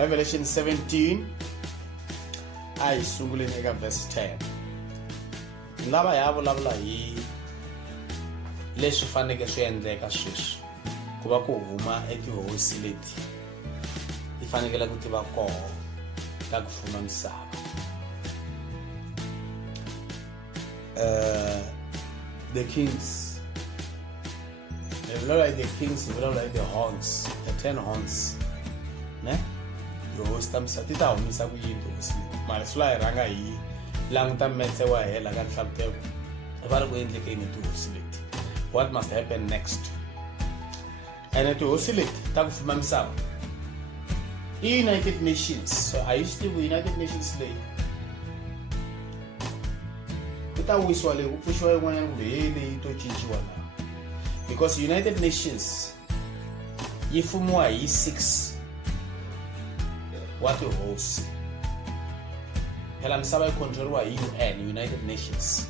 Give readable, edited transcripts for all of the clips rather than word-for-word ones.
Revelation 17 ayisunguleni eka verse 10 lava ya vulavula hi leswi faneke swi endleka sweswi ku va ku huma etihosi leti ti fanekele ku tiva koho ka ku fuma misava. The kings, they look like the kings, they look like the horns, the 10 horns. Ne? The host tam satita humisa ku yini hosi. Mara sula ranga hi languta metse wa hela ka hlapte. Va ri ku endleke ni ti hosi leti. What must happen next? And ti hosi leti ta ku fuma misava. United Nations. So I used to be United Nations late. Because United Nations yifumiwa hi 6 watu hosi phela misava yi controliwa hi UN, United Nations.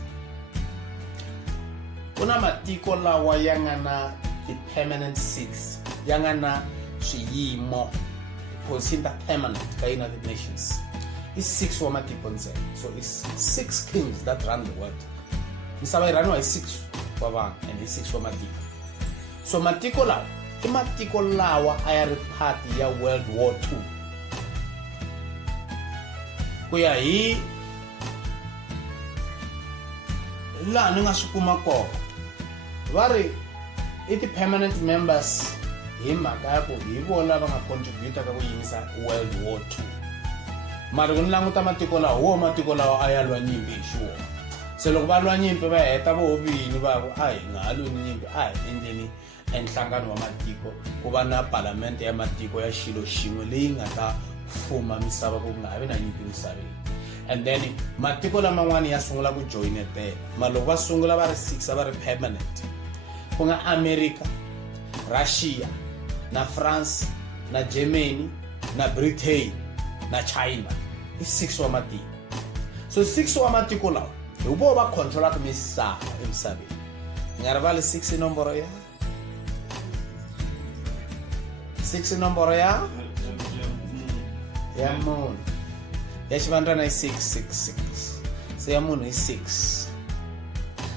Kuna matiko lawa yangana the permanent seats, yangana swiyimo position ta permanent ka United Nations. It's 6 wa matiko ntsena. So it's 6 kings that run the world. Misava yi raniwa hi 6 wa vanhu and it's 6 wa matiko. So matiko lawa i matiko lawa a ya ri part ya World War II. Ku ya hi laha ni nga swi kuma kona va ri i ti permanent members hi mhaka ya ku hi vona va nga contributa ka ku yimisa World War II. Mara ku ni languta matiko lawa matiko lawa a ya lwa nyimpi hi xona. Se loko va lwa nyimpi va heta vo vini va ku a hi nga lwi nyimpi a hi endleni enhlangano wa matiko ku va na parliament ya matiko ya xilo xin'we leyi nga ta fuma misava ku nga vi na nyimpi misaveni. And then matiko laman'wani ya sungula ku joinetela mara loko va sungula va ri 6 va ri permanent ku nga America, Russia na France na Germany na Britain na China. I 6 wa matiko. So 6 wa matiko lawa hi vo va controlaka misava emisaveni. Nga rivali 6 nomboro ya 6 nomboro ya munhu ya xivandrana i 666. So ya munhu i 6.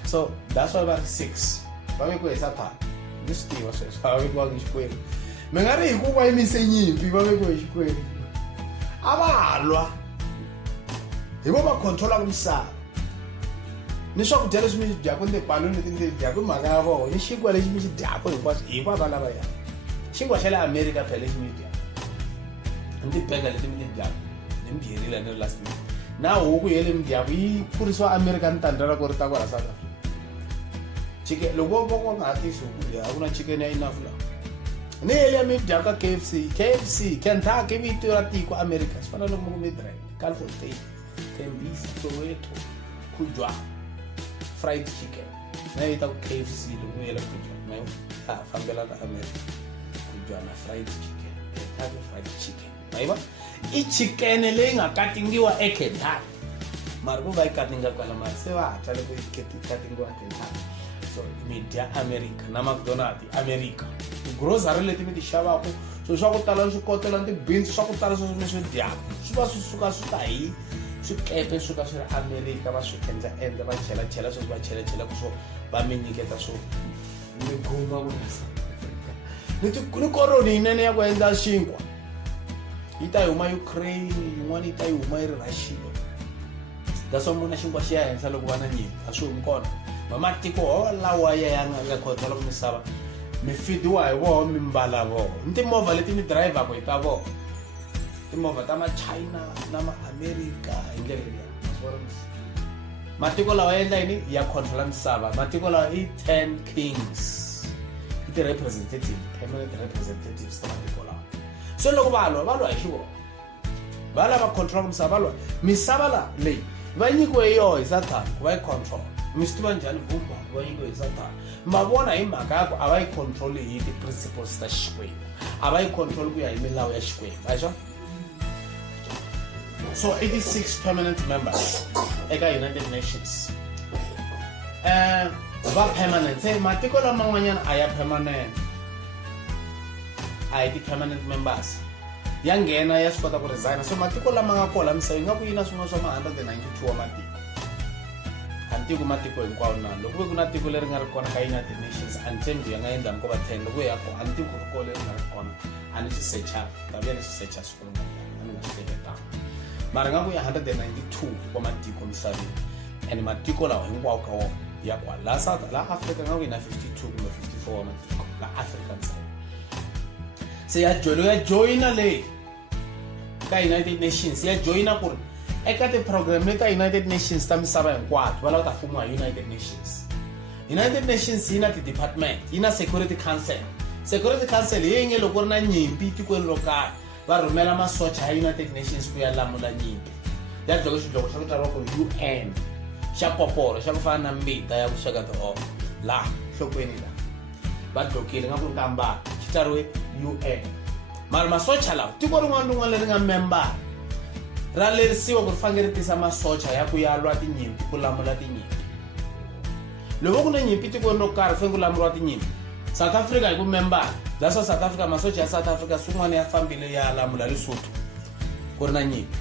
So that's why va ri 6 va vekiwe hi Satan. Ni swi tiva sweswo va vekiwanga hi Xikwembu. Mi nga ri hi ku va yimise nyimpi va vekiwe hi Xikwembu. A va lwa hi vo va controlaka misava ni swakudya leswi mi swi dyaka ni tipaloni leti mi ti dyaka hi mhaka ya vona ni xinkwa lexi mi xi dyaka hinkwaswo hi va lavaya. Xinkwa xa le America phela lexi mi dyaka ni tibega leti mi ti dyaka ni mi byerile ni ri last week na huku hi le mi dyaka yi kurisiwa America ni tandlela ku ri ta kwala South Africa. Chicken loko vo nga ha tisi huku leyi a ku na chicken ya enough laha ni hele ya mi dyaka KFC Kentucky vito ra tiko America swi fana loko mi drive California Tembisa Soweto Kujwa fried chicken na yi ta ku KFC loko mi hele Kujwa mayo fambela na America Kujwa na fried chicken Kentucky fried chicken mayiva i chicken leyi nga katingiwa eKentucky mara vo va yi katinga kwala mara se va hatla loko yi katingiwa Kentucky. So media America na McDonald's America grocery leti mi ti xavaka so swa ku tala swikotela ni beans swa ku tala sweswi mi swi dyaka swi va swi suka swi ta hi swikepe swi ka swi ri America va swi endla va chela sweswi va chela ku swo va mi nyiketa swo mi guma ku ni koroni yinene ya ku endla xinkwa yi ta huma Ukraine yin'wana yi ta yi huma yi ri Russia. That's why munhu xinkwa xi ya henhla loko va na nyimpi a swi humi kona. Matiko lawa ya nga control misava mi fidiwa hi vona mi mbala vona ni timovha leti mi drivaka hi ta vona timovha ta ma China na ma America hi ndlela leyi. Matiko lawa ya endla yini ya control misava. Matiko lawa i 10 kings i ti representative permanent representatives ta matiko lawa. So loko va lwa hi xivona va lava control misava la leyi va nyikiwe yona hi Satan ku va yi control. Mi swi tiva njhani vumba va nyikiwe hi Satan ma vona hi mhaka ya ku a va yi control hi ti-principles ta Xikwembu a va yi control ku ya hi milawu ya Xikwembu a swa. So 86 permanent members eka United Nations va permanent. Se matiko laman'wanyana a ya permanent a hi ti-permanent members ya nghena ya swi kota ku resign. So matiko lama nga kola misaveni nga ku yina swin'wana swa ma 192 wa matiko. Antiko matiko hinkwawo na loko ku na tiko leri nga ri kona ka United Nations until ya nga endla ko va 10 loko ya ko antiko ko leri nga ri kona ani swi searcha tavela swi searcha swi nga ani nga swi searcha mara nga ku ya 192 wa matiko misaveni and matiko lawa hinkwawo ka wona ya kwa la Africa nga ku na 52 kumbe 54 wa matiko la African side. Se ya joina le ka United Nations ya joina ku eka ti-program leta United Nations ta misava hinkwato va lava ta fumiwa hi United Nations. United Nations yi na ti-department yi na Security Council. Security Council yi nge loko ri na nyimpi tikweni ro karhi va rhumela masocha ya United Nations ku ya lamula nyimpi ya dloko xidloko xa ku tariwa ku UN xa poporo xa ku fana na mbita ya vuxaka tihova la nhlokweni la va dlokile nga ku ri kambala xi tsariwe UN mara masocha lawa tiko rin'wana rin'wana leri nga member ra lerisiwa ku fanele ri tisa masocha ya ku ya lwa tinyimpi ku lamula tinyimpi. Loko ku na nyimpi tikweni ro karhi fanele ku lamuriwa tinyimpi. South Africa hi ku member that's why South Africa masocha ya South Africa swin'wana ya fambile ya lamula Lesotho ku ri na nyimpi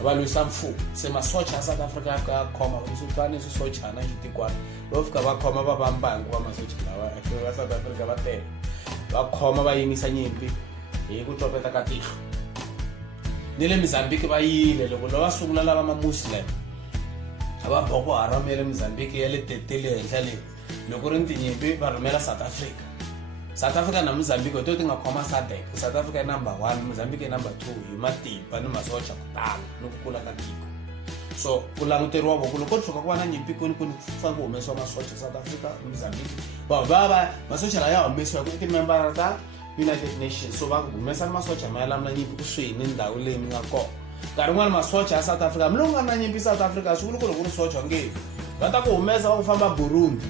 va lwisa mfumo. Se masocha ya South Africa ya khoma swikwani swi sochana xitikwana va fika va khoma va vamba hinkwavo masocha lawa va South Africa va tele va khoma va yimisa nyimpi hi ku copeta ka tihlo. Ni le Mozambique va yile loko lava sungula lava ma Muslim ava Boko Haram ya le Mozambique ya le tetele henhla le loko ri ni tinyimpi va rhumela South Africa. South Africa na Mozambique to ti nga khoma SADC. South Africa number 1 Mozambique number 2 hi matimba ni masocha ku tala ni ku kula ka tiko. So ku languteriwa voko loko tshuka ku va na nyimpi kwini fa ku humesiwa masocha South Africa Mozambique va masocha la ya humesiwa ku ti-member ta United Nations. So va humesa masocha ma ya lamula nyimpi kusuhi ni ndhawu leyi mi nga kona. Nkarhi wun'wana masocha ya South Africa mi lo nga na nyimpi South Africa swi vuli ku loko ri socha nge va ta ku humesa va ku famba Burundi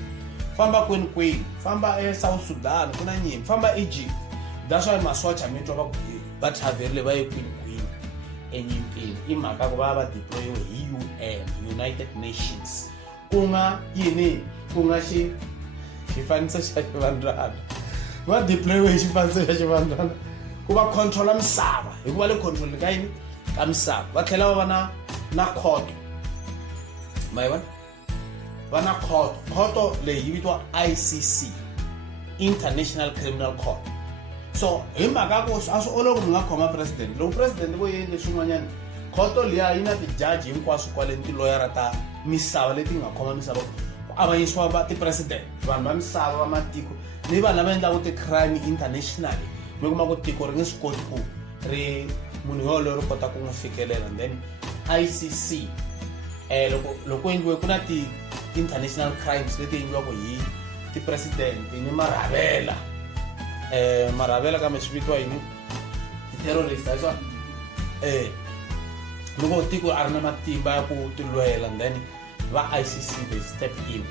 famba kwini famba South Sudan ku na nyimpi famba Egypt. That's why masocha mi twa va traverile va ye kwini enyimpini i mhaka ku va deployiwe hi UN United Nations ku nga yini ku nga xifaniso xa xivandlana va deployiwe hi xifaniso xa xivandlana ku va controla misava hikuva le control ka yini ka misava va tlhela va va na court mayivona va na court leyi yi vitiwa ICC International Criminal Court. So hi mhaka ku a swi olovi ku nga khoma president loko president vo yendle swin'wanyana court liya yi na tijaji hinkwaswo kwaleni tiloyara ta misava leti nga khoma misava ku avanyisiwa va ti-president vanhu va misava va matiko ni vanhu lava endlaka ti-crime internationally mi kuma ku tiko ri nge swi koti ku ri munhu yoloyo ri kota ku n'wi fikelela. And then ICC loko endliwe ku na ti-international crimes leti endliwaka hi ti-president ni maravela kambe swi vitiwa yini ti-terrorist a swona loko tiko a ri na matimba ya ku ti lwela and then va ICC they step in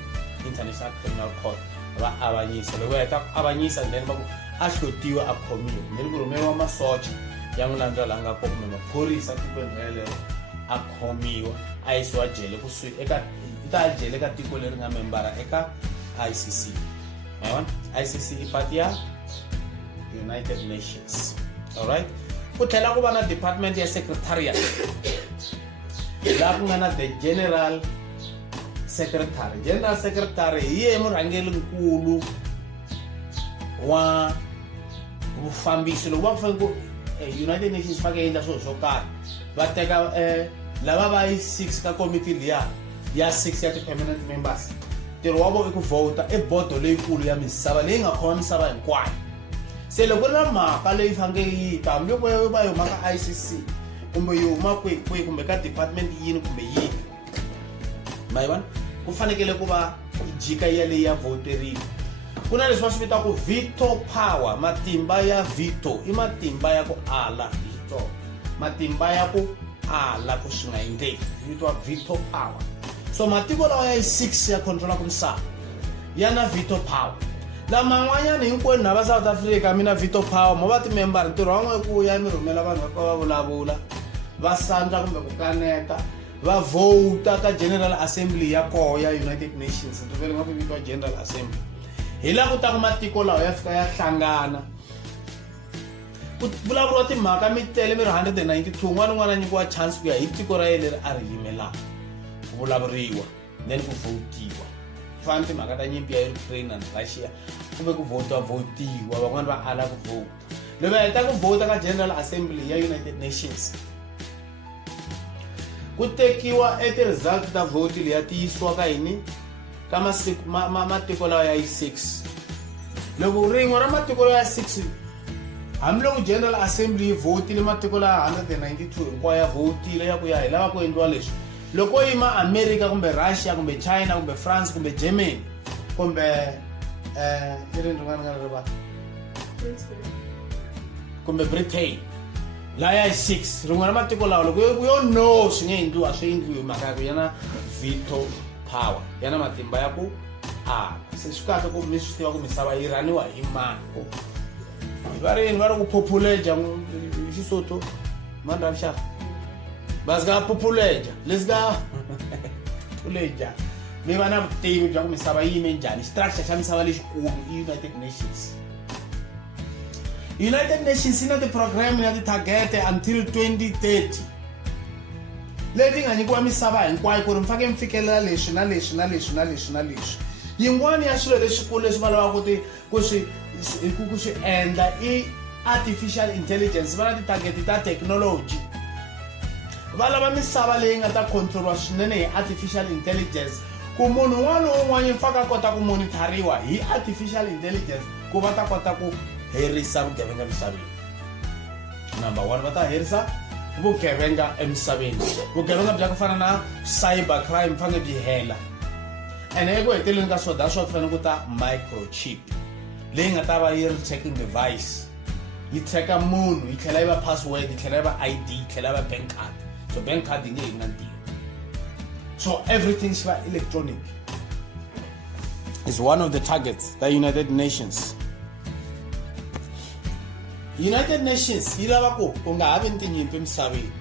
International Criminal Court va avanyisa loko heta ku avanyisa and then va ku a hlotiwa a khomiwa then ku rhumeriwa masocha ya n'wi landzela a nga ko kumbe maphorisa tikweni relero a khomiwa a yisiwa jele kusuhi eka ta jele ka tiko leri nga membara eka ICC. Mayivona ICC i part ya United Nations. Alright, ku tlhela ku va na department ya secretariat laha ku nga na the general secretary hi yena murhangeri nkulu wa vufambisi loko va ku fanele ku United Nations fa ke endla swilo swo karhi va teka lava va yi 6 ka committee liya ya 6 ya ti-permanent members ntirho wa vo i ku vhota bodo leyikulu ya misava leyi nga khoma misava hinkwayo. Se loko ri na mhaka leyi fanele yi ta hambi va yi huma ka ICC kumbe yi huma kwihi kumbe ka department yini kumbe yini mayivona ku fanekele ku va jika ya leyi ya voteriwa. Ku na leswi va swi vitaka ku veto power. Matimba ya veto i matimba ya ku ala hi Xitsonga matimba ya ku ala ku swi nga endleki vitiwa veto power. So matiko lawa ya 6 ya controla ku misava ya na veto power. Laman'wanyana hinkwenu na va South Africa mina veto power mo va ti-member ntirho wa n'we ku ya mi rhumela vanhu va va vulavula va sandza kumbe ku kaneta va vota ka General Assembly ya koho ya United Nations ntovele nga ku vitiwa General Assembly. Hi laha ku ta ku matiko lawa ya fika ya hlangana ku vulavuriwa timhaka mi tele mi ri 192 n'wana nyikiwa chance ku ya hi tiko ra yele leri a ri yimelaka ku vulavuriwa then ku votiwa fana timhaka ta nyimpi ya Ukraine and Russia kumbe ku votiwa van'wana va ala ku vota loko va heta ku vota ka General Assembly ya United Nations ku tekiwa ti-result ta vote leyi ya tiyisiwa ka yini ka matiko lawa ya 6 loko rin'we ra matiko lawa ya 6 hambiloko General Assembly yi votile matiko lawa 192 hinkwayo ya votile ya ku ya hi lava ku endliwa leswi loko yima America kumbe Russia kumbe China kumbe France kumbe Germany kumbe kumbe Britain la ya 6 rin'we ra matiko lawa loko yo no swi nge endliwa swi endliwi mhaka ya ku yana veto power yana matimba ya ku se swi kahle ku mi swi tiva ku misava yi raniwa hi mani va ri ku populeja xisotho mani ra vuxaka va ska populeja leswi ka populeja mi va na vutivi bya ku misava yi yime njhani structure xa misava lexikulu i United Nations yi na ti-program na ti-target until 2030 leti nga nyikiwa misava hinkwayo ku ri mi fake mi fikelela leswi na leswi na leswi na leswi na leswi yin'wana ya swilo leswikulu leswi va lavaka ku swi endla i artificial intelligence va na ti-target ta technology va lava misava leyi nga ta controliwa swinene hi artificial intelligence ku munhu un'wana na un'wana faka kota ku monitoriwa hi artificial intelligence ku va ta kota ku herisa vugevenga misaveni number 1 va ta herisa vugevenga emisaveni vugevenga bya ku fana na cyber crime fanele byi hela ene eku heteleni ka swona that's what fanele ku ta microchip leyi nga ta va yi ri checking device yi tracker munhu yi tlhela yi va password yi tlhela yi va ID yi tlhela yi va bank card so bank card yi nge yi na ntirho so everything xi va electronic is one of the targets the United Nations yi lava ku nga ha vi tinyimpi emisaveni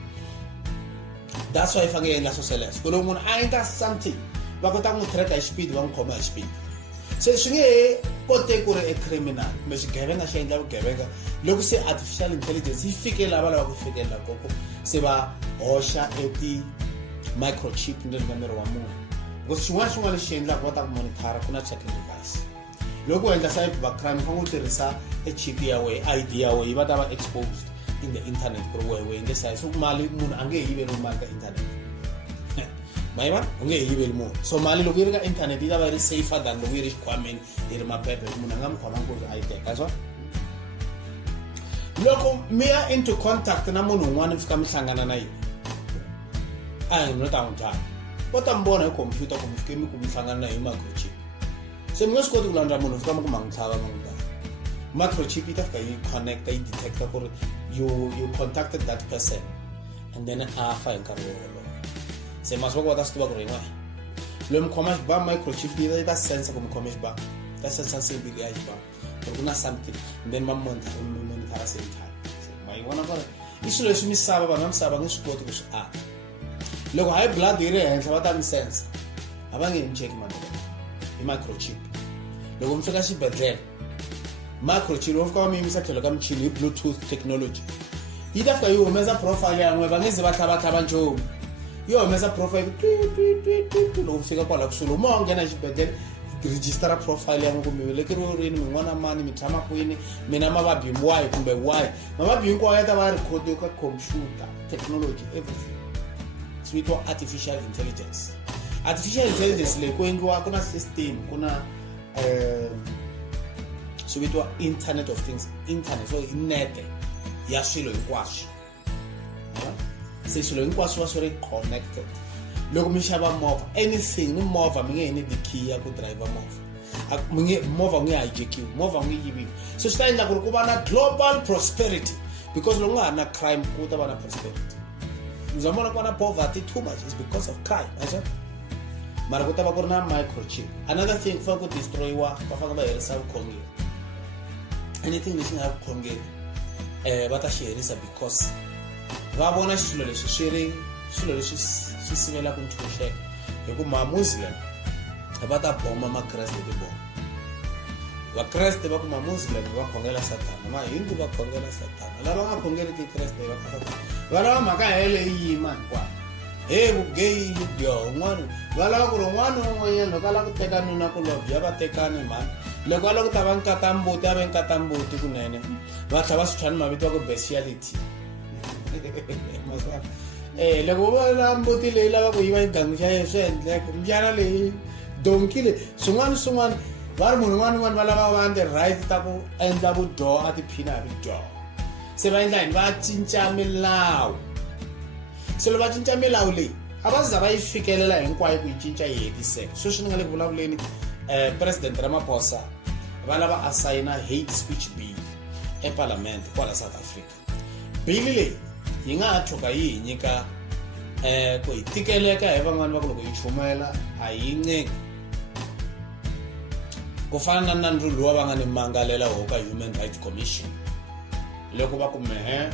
that's why fanele endla swo sweleswo ku loko munhu a endla something va kota ku n'wi tracker hi xipidi va n'wi khoma hi xipidi se swi nge koteki ku ri criminal kumbe xigevenga xi endla vugevenga loko se artificial intelligence yi fikela va lava ku fikelela koko se va hoxa microchip ndeni ka miri wa munhu because xin'wana lexi endlaka va ta ku monitora ku na checking device loko u endla cyber crime fanele u tirhisa chip ya wena ID ya wena yi va ta va exposed in the internet ku ri wehe nge sayi so mali munhu a nge yiveli mali ka internet mayiva u nge yiveli munhu so mali loko yi ri ka internet yi ta va yi ri safer than loko yi ri xikhwameni yi ri maphephe munhu a nga mi khoma nkosi a yi teka so loko mi ya into contact na munhu un'wana mi fika mi hlangana na yena a hi no ta n'wi dlaya va ta mi vona hi computer ku mi fike mi ku mi hlangana na hi microchip se mi nge swi koti ku landza munhu fika mi ku ma n'wi tlhava ma n'wi dlaya microchip yi ta fika yi connecta yi detecta ku ri you contacted that person and then a fa hi nkarhi wolowo se masiku va ta swi tiva ku ri n'we loyi mi khoma xibamu microchip yi ta sensa ku mi khome xibamu ta sensa simbili ya xibamu ku ri ku na something and then ma monitora same time ma yi vona ku ri i swilo leswi misava vanhu va misava va nge swi koti ku swi aka loko high blood yi ri henhla va ta mi sensa a va nge mi cheki mani hi microchip loko mi fika xibedhlele microchip loko fika va mi yimisa tlhelo ka michini hi bluetooth technology yi ta fika yi humesa profile ya n'we va nge ze va tlhavatlhava nchumu yi humesa profile loko fika kwala kusuhi uma wa nghena xibedhlele register profile ya n'we ku mi velekeriwe rini mi n'wana mani mi tshama kwini mina mavabyi wahi kumbe wahi mavabyi hinkwawo ya ta va ya rekhodiwe ka computer technology everything swi vitiwa artificial intelligence leyi ku endliwa ku na system ku na swi vitiwa internet of things internet so inete ya swilo hinkwaswo se swilo hinkwaswo va swi ri connected loko mi xava movha anything ni movha mi nge hi ni the-key ya ku driver movha movha nge hijackiwi movha nge yiviwi so swi ta endla ku ri ku va na global prosperity because loko nga ha ri na crime ku ta va na prosperity ndza vona ku va na poverty too much is because of crime axa mara ku ta va ku ri na microchip another thing ku fanele ku destroyiwa va fanele va herisa vukhongeri anything lexi nga vukhongeri va ta xi herisa because va vona swilo leswi swi sivela ku ntshunxeka hikuva ma-muslim va ta bomba makreste ti bomba vakreste va kuma muslim va khongela satana mahindu va khongela satana lava nga khongeli tikreste va satana va lava mhaka hele yi mani kwa vugeyi ludyo un'wana va lava ku ri un'wana un'wanyana loko a lava ku teka nuna kulobye va tekani mani loko a lava ku ta va nkata mbuti a ve nkata mbuti kunene va tlhela va swi thya ni mavito ya ku bestiality loko vo vona mbuti leyi lava ku yiva xigangu xa yena swi endleka mbyana leyi donki leyi swin'wana va ri munhu un'wana va lava va the right ta ku endla vudyoho a tiphina hi vudyoho se va endla yini va cinca milawu se loko va cinca milawu leyi a va za va yi fikelela hinkwayo ku yi cinca yi hetiseka sweswi ni nga le ku vulavuleni president Ramaphosa va lava a sayina hate speech bill eparlamente kwala South Africa bill leyi yi nga ha tshuka yi hi nyika ku hi tikeleka hi van'wana va ku loko yi chumela a yi ncengi ku fana na nandzu luwa va nga ni mangalela ho ka Human Rights Commission loko va ku mehe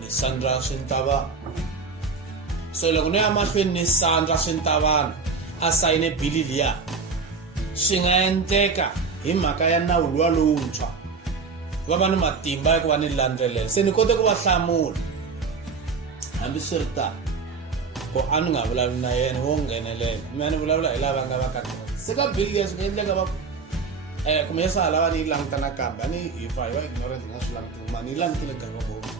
ni Sandra Swintavana so loko ni ya mahlweni ni Sandra Swintavana a sayine bili liya swi nga endleka hi mhaka ya nawu luwa lowuntshwa va va ni matimba ya ku va ni landzelela se ni kote ku va hlamula hambi swi ri tano ku a ni nga vulavuli na yena wo nghenelela mina ni vulavula hi lava nga va ka se ka bili liya swi nga endleka va kumbe yesa lava ni languta nakambe a ni hi va ignorant hi nga swi langutile mani yi langutile nkarhi wa vona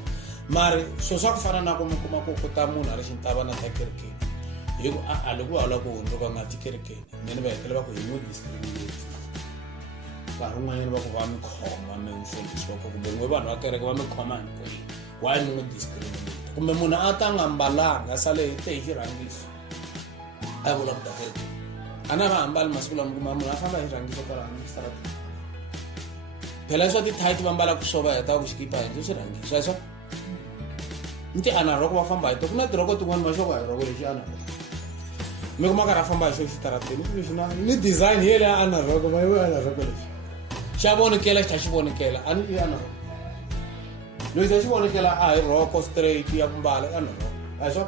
mari swilo swa ku fana na ku mi kuma ku ta munhu a ri xintavana ta kerekeni hi ku loko va lava ku hundzuka nga ti kerekeni mene va hetelela va ku hi n'wi discriminate nkarhi wun'wanyana va ku va mi khoma mi mfundhisiwa ku kumbe n'we vanhu va kereke va mi khoma hinkwayo why mi n'wi discriminate kumbe munhu a ta nga mbalanga sale hi te hi xirhangiso a vula ku ta kerekeni a na va hambali masiku lama kuma munhu a famba hi xirhangiso kwalaha straat phela swa ti-tight va mbala ku swo va heta ku xikipa henhla xirhangiso sweswo ni ti-anaroko va famba hi to ku na tiroko tin'wana va xoko hi roko lexi anaroko mi kuma karhi a famba hi xo xitarateni ku lexi ni design hi yele ya anaroko va yivo anaroko lexi xa vonekela xi tlha xi vonekela a ni i anaroko loyi xa xi vonekela a hi roko straight ya ku mbala i anaroko a swo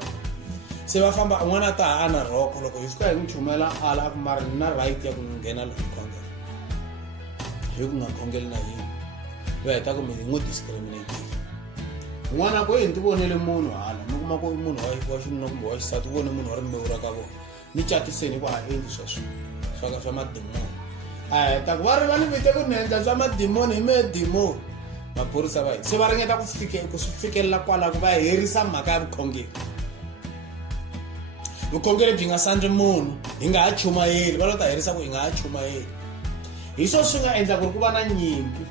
se va famba un'wana a ta ha anaroko loko hi fika hi n'wi chumela ala a ku mara ni na right ya ku nghena loyi khongela hi ku nga khongeli na yini va heta ku mi hi n'wi discriminate n'wana ko hi ti vonele munhu hala mi kuma ku i munhu wa xinuna kumbe wa xisati vone munhu wa rimbewu ra ka vona ni catiseni ku a endli sweswo swa madimoni a heta ku va ri va ni vite ku ni endla swa madimoni hi mehe dimoni maphorisa va hina se va ringeta ku swi fikelela kwala ku va herisa mhaka ya vukhongeri vukhongeri byi nga sandri munhu hi nga ha chumayeli va lo ta herisa ku hi nga ha chumayeli hi swo swi nga endla ku ri ku va na nyimpi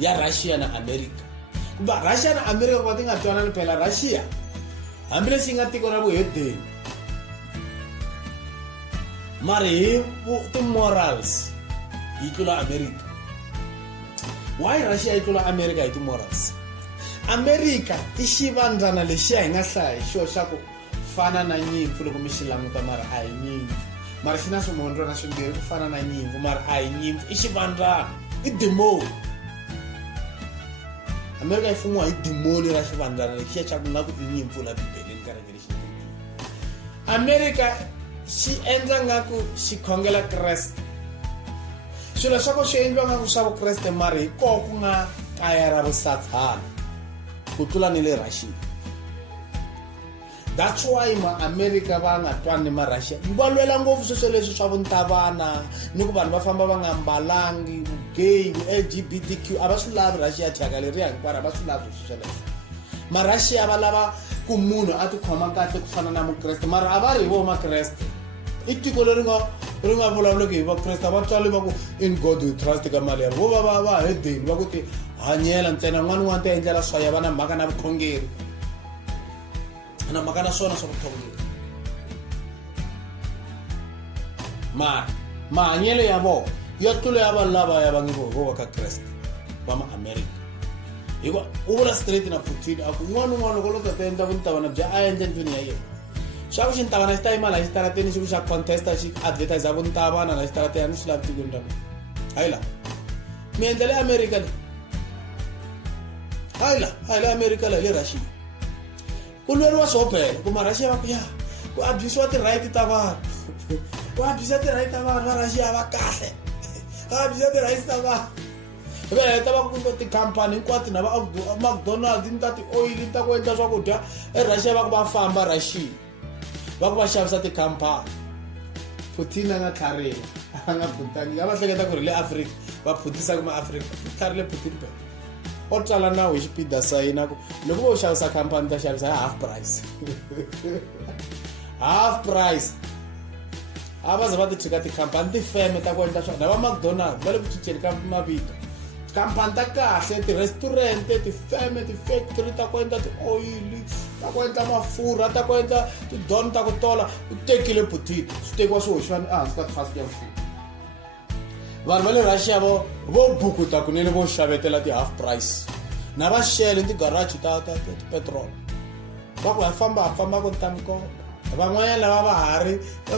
ya Russia na America kumbe Russia na America ku ti nga twanani phela Russia hambileswi yi nga tiko ra vuhedeni mari hi ti-morals yi tlula America why Russia yi tlula America hi ti-morals America i xivandzana lexiya hi nga hlaya hi xo xa ku fana na nyimpfu loko mi xi languta mara a hi nyimpfu mara xi na swimondlo na swimbirhi ku fana na nyimpfu mara a hi nyimpfu i xivandzana i demoni America yi fumiwa hi demoni ra xivandzana lexiya xa ku na ku i nyimpfu la bibeleni ka Revelation America xi endla nga ku xi khongela Kreste swilo swa ku swi endliwa nga ku swa vukreste mara hi koho ku nga kaya ra vusathana ku tlula ni le Russia that's why ma-America va nga twani ni ma-Russia va lwela ngopfu sweswo leswi swa vuntavana ni ku vanhu va famba va nga mbalangi gay LGBTQ a va swi lavi Russia thyaka leriya hinkwaro a va swi lavi sweswo leswo ma-Russia va lava ku munhu a tikhoma kahle ku fana na mukreste mara a va ri hi vo makreste i tiko leri nga vulavuleki hi vakreste a va tswali va ku in God we trust ka mali ya vo va hedeni va ku ti hanyela ntsena n'wana un'wana ta endlela swa ya va na mhaka na vukhongeri na mhaka na swona swa vukhongeri mahanyelo ya vona ya tlula ya vanhu lavaya va nge vo va ka kreste va ma-America hikuva u vula straight na Putin a ku n'wana un'wana loko lo ta endla vuntavana bya a endle ndlwini ya yena xa ku xintavana xi ta yima laha xitarateni xi ku xa contesta xi advertise vuntavana laha xitarateni a ni swi lavi tikweni ra mina hayi la mi endlele America leyi hayi la America la le Russia ku lweriwa swo phela ku ma-Russia va ku ya ku abuse-iwa ti-right ta vanhu ku abuse-a ti-right ta vanhu va Russia va kahle bya tirhayisa va heta va ku tikhampani hinkwato na va McDonald's ni ta ti-oil ta ku endla swakudya eRussia va ku va famba Russia va ku va xavisa tikhampani Putin a nga tlharela a nga putangi a va hleketa ku ri le Afrika va phutisa ku maAfrika tlharile Putin pe o tsala nawu hi xipida sayina ku loko vo xavisa khampani ta xavisa half price half price a va ze va ti tshika tikhampani tifeme ta ku endla swona va McDonald's va le ku cinceni ka mavito khampani ta kahle ti-restaurant tifeme ti-factory ta ku endla ti-oil ta ku endla mafurha ta ku endla tidon ta ku tola u tekile Putin swi tekiwa swi hoxiwa ehansi ka trust ya mfumo vanhu va le Russia vo bukuta kunene vo xavetela ti-half price na va shele ti-garage ta petrol va ku ha famba ku ta mikoma van'wanyana lava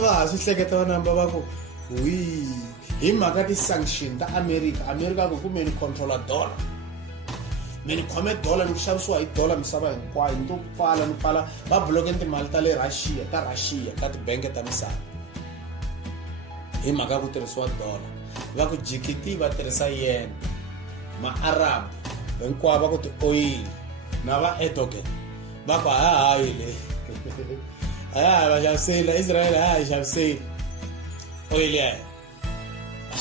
va ha swi hleketa va namba va ku hi mhaka ti-sanction ta America ku me ni controla dollar me ni khome dollar ni ku xavisiwa hi dollar misava hinkwayo ni to ni pfala va bloke timali ta le Russia ka tibangi ta misava hi mhaka ku tirhisiwa dollar va ku GKT va tirhisa yen ma-Arab hinkwavo va ku ti-oil na va Erdogan va ku hayi le va xavisela Israel hi xaviseli oil ya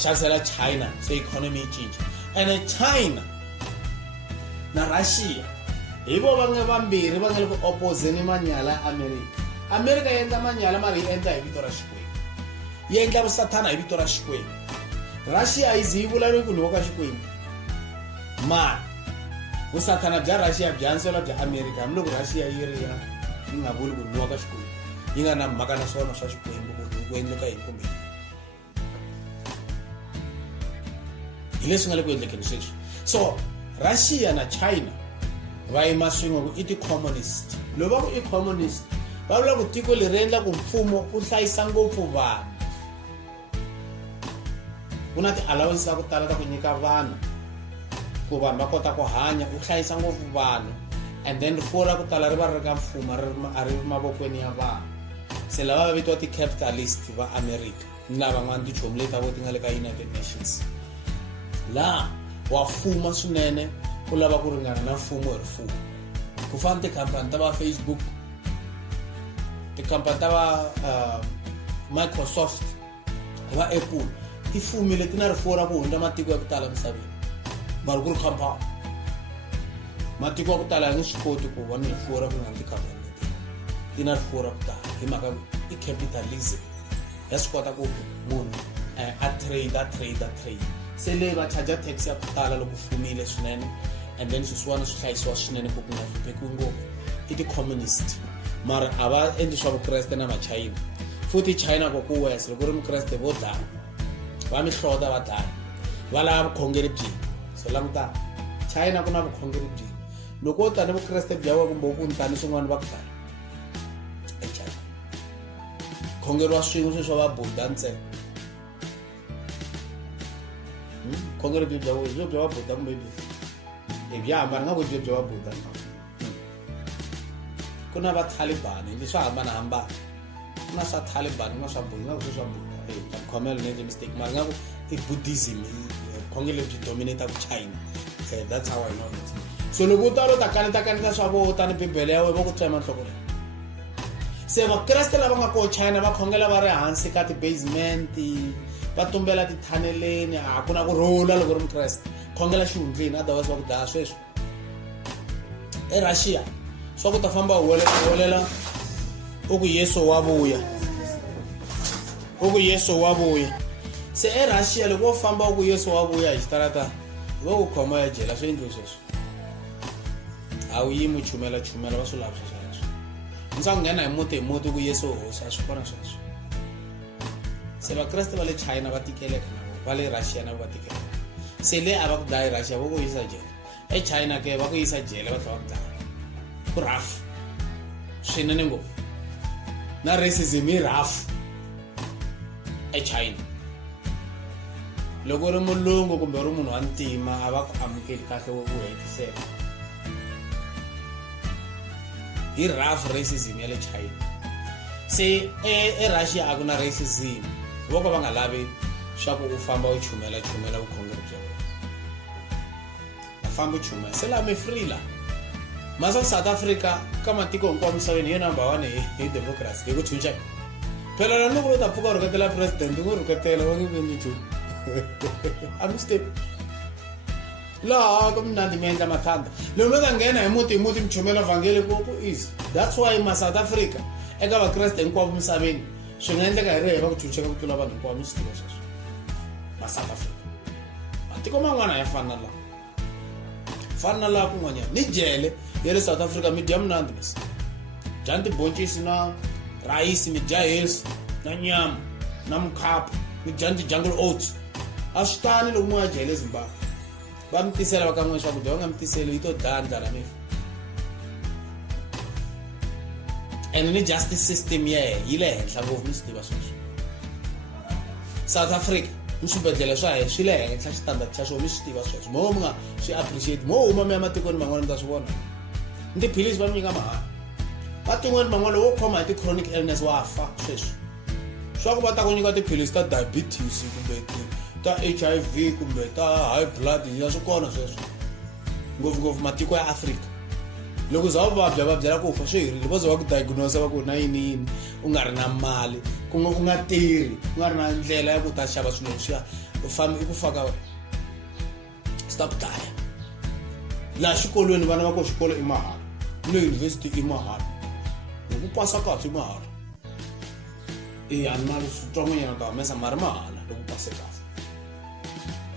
xavisela China se economy yi cinca ene China na Russia hi vo va nga vambirhi va nga le ku opposeni manyala ya America yi endla manyala mara yi endla hi vito ra Xikwembu yi endla vusathana hi vito ra Xikwembu Russia yi zi yi vula ku loko ka Xikwembu mara vusathana bya Russia bya ansela bya America hambiloko Russia yi ri yi nga vuli ku loko ka Xikwembu yi nga na mhaka na swona swa Xikwembu ku endleka hi kumbe hi leswi nga le ku endlekeni sweswi so Russia na China va yima swin'we ku i ti-communist loko va ku i communist va vula ku tiko leri endla ku mfumo u hlayisa ngopfu vanhu ku na ti-allowance ta ku tala ta ku nyika vanhu ku vanhu va kota ku hanya u hlayisa ngopfu vanhu and then rifuwo ra ku tala ri va ri ka mfumo a ri mavokweni ya vanhu se lava va vitiwa ti-capitalist va America ni lavan'wana tichomi leti ta vo ti nga le ka United Nations laha wa fuma swinene ku lava ku ringana na mfumo hi rifuwo ku fana tikhampani ta va Facebook tikhampani ta va Microsoft va Apple ti fumile ti na rifuwo ra ku hundza matiko ya ku tala misaveni mara ku ri khampani matiko ya ku tala ya nge swi koti ku va ni rifuwo ra ku nga tikhampani leti ti na rifuwo ra ku tala hi mhaka i capitalism ya swi kota ku munhu a trade se le va charger tax ya ku tala loko fumile swinene and then sweswiwana swi hlayisiwa swinene ku nga hluphekiwi ngopfu i ti-communist mara a va endli swa vukreste na machina futhi China ko ku west loko ri mukreste vo dlaya va mihlota va dlaya va lava vukhongeri byi so languta China ku na vukhongeri byi loko u tani vukreste bya wa kumbe ku ntani swin'wana va ku dlaya eChina khongeri wa swin'we sweswo va Buddha ntsena khongeri byi bya wa Buddha kumbe byi bya hambana nga ku bya wa Buddha ku na va Taliban leswi swa hambanahambana ku na swa Taliban ku na swa Buddha ku swa Buddha khomelo ne mistake mara nga ku i Buddhism khongeri lebyi dominate ku China that's how I know it so loko u ta lo ta kaneta swa vo tani bibele ya we vo ku tsema nhloko leyi se vakreste lava nga ko China va khongela va ri hansi ka ti-basement va tumbela tithaneleni a ku na ku rhula loko ri mukreste khongela xihundleni otherwise va ku dlaya sweswo eRussia swa ku ta famba huwelela u ku Yesu wa vuya se eRussia loko wo famba u ku Yesu wa vuya hi xitarata va ku khoma ya jela swi endliwe sweswo a wu yimi chumela va swi lava sweswo ndza ku nghena hi muti ku Yesu hosi a swi kona sweswo se vakreste va le China va tikeleka na va le Russia na va tikeleka se le a va ku dlaya Russia va ku yisa jele eChina ke va ku yisa jele va tlhela va ku dlaya ku rafu swinene ngopfu na racism yi rafu eChina loko ri mulungu kumbe ri munhu wa ntima a va ku amukeli kahle wo ku hetiseka hi rafu racism ya le China se eRussia a ku na racism voko va nga lavi xa ku u famba u chumela vukhongeri bya wena a famba u chumela se laha mi free la masa South Africa ka matiko hinkwawo misaveni hi number 1 hi democracy hi ku tshunxa phela lani ku ta pfuka u rhuketela president u rhuketela va nge endli nchumu a mi step laha ka mnandi mi endla mathanda loko mi ta nghena hi muti mi chumela vhangeli ku easy. That's why ma South Africa eka vakreste hinkwavo misaveni swi nga endleka hi ri va ku chucheka ku tlula vanhu hinkwavo mi swi tiva sweswo ma South Africa matiko man'wana ya fana na laha kun'wanyana ni jele ya le South Africa mi dya mnandi masi dyani tiboncisi na rhayisi mi dya hills na nyama na mukhapu mi dyani ti-jungle oats a swi tani loko mu ya jele Zimbabwe va mi tisela va ka n'wina swakudya va nga mi tiseli yi to daya ndlala mi and ni justice system yi le henhla ngopfu mi swi tiva sweswo South Africa swibedhlele swa hina swi le henhla xitandard xa swona mi swi tiva sweswo mo mi nga swi appreciate mo huma mi ya matikweni man'wana mi ta swi vona ni tiphilisi va mi nyika mahala matin'weni man'wana loko wo khoma hi ti-chronic illness wa fa sweswo swa ku va ta ku nyika tiphilisi ta diabetes kumbe ta HIV kumbe ta high blood ya swi kona sweswo ngopfungopfu matiko ya Africa loko za u vabyela ku fa swi herile vo za va ku diagnose va ku na yini u nga ri na mali ku nga tirhi ku nga ri na ndlela ya ku ta xava swilo leswiya u fambi ku faka stop daya laha xikolweni vana va ko xikolo i mahala le university i mahala loko u pasa kahle i mahala a ni mali switsongonyana ta humesa mari mahala loko u pase kahle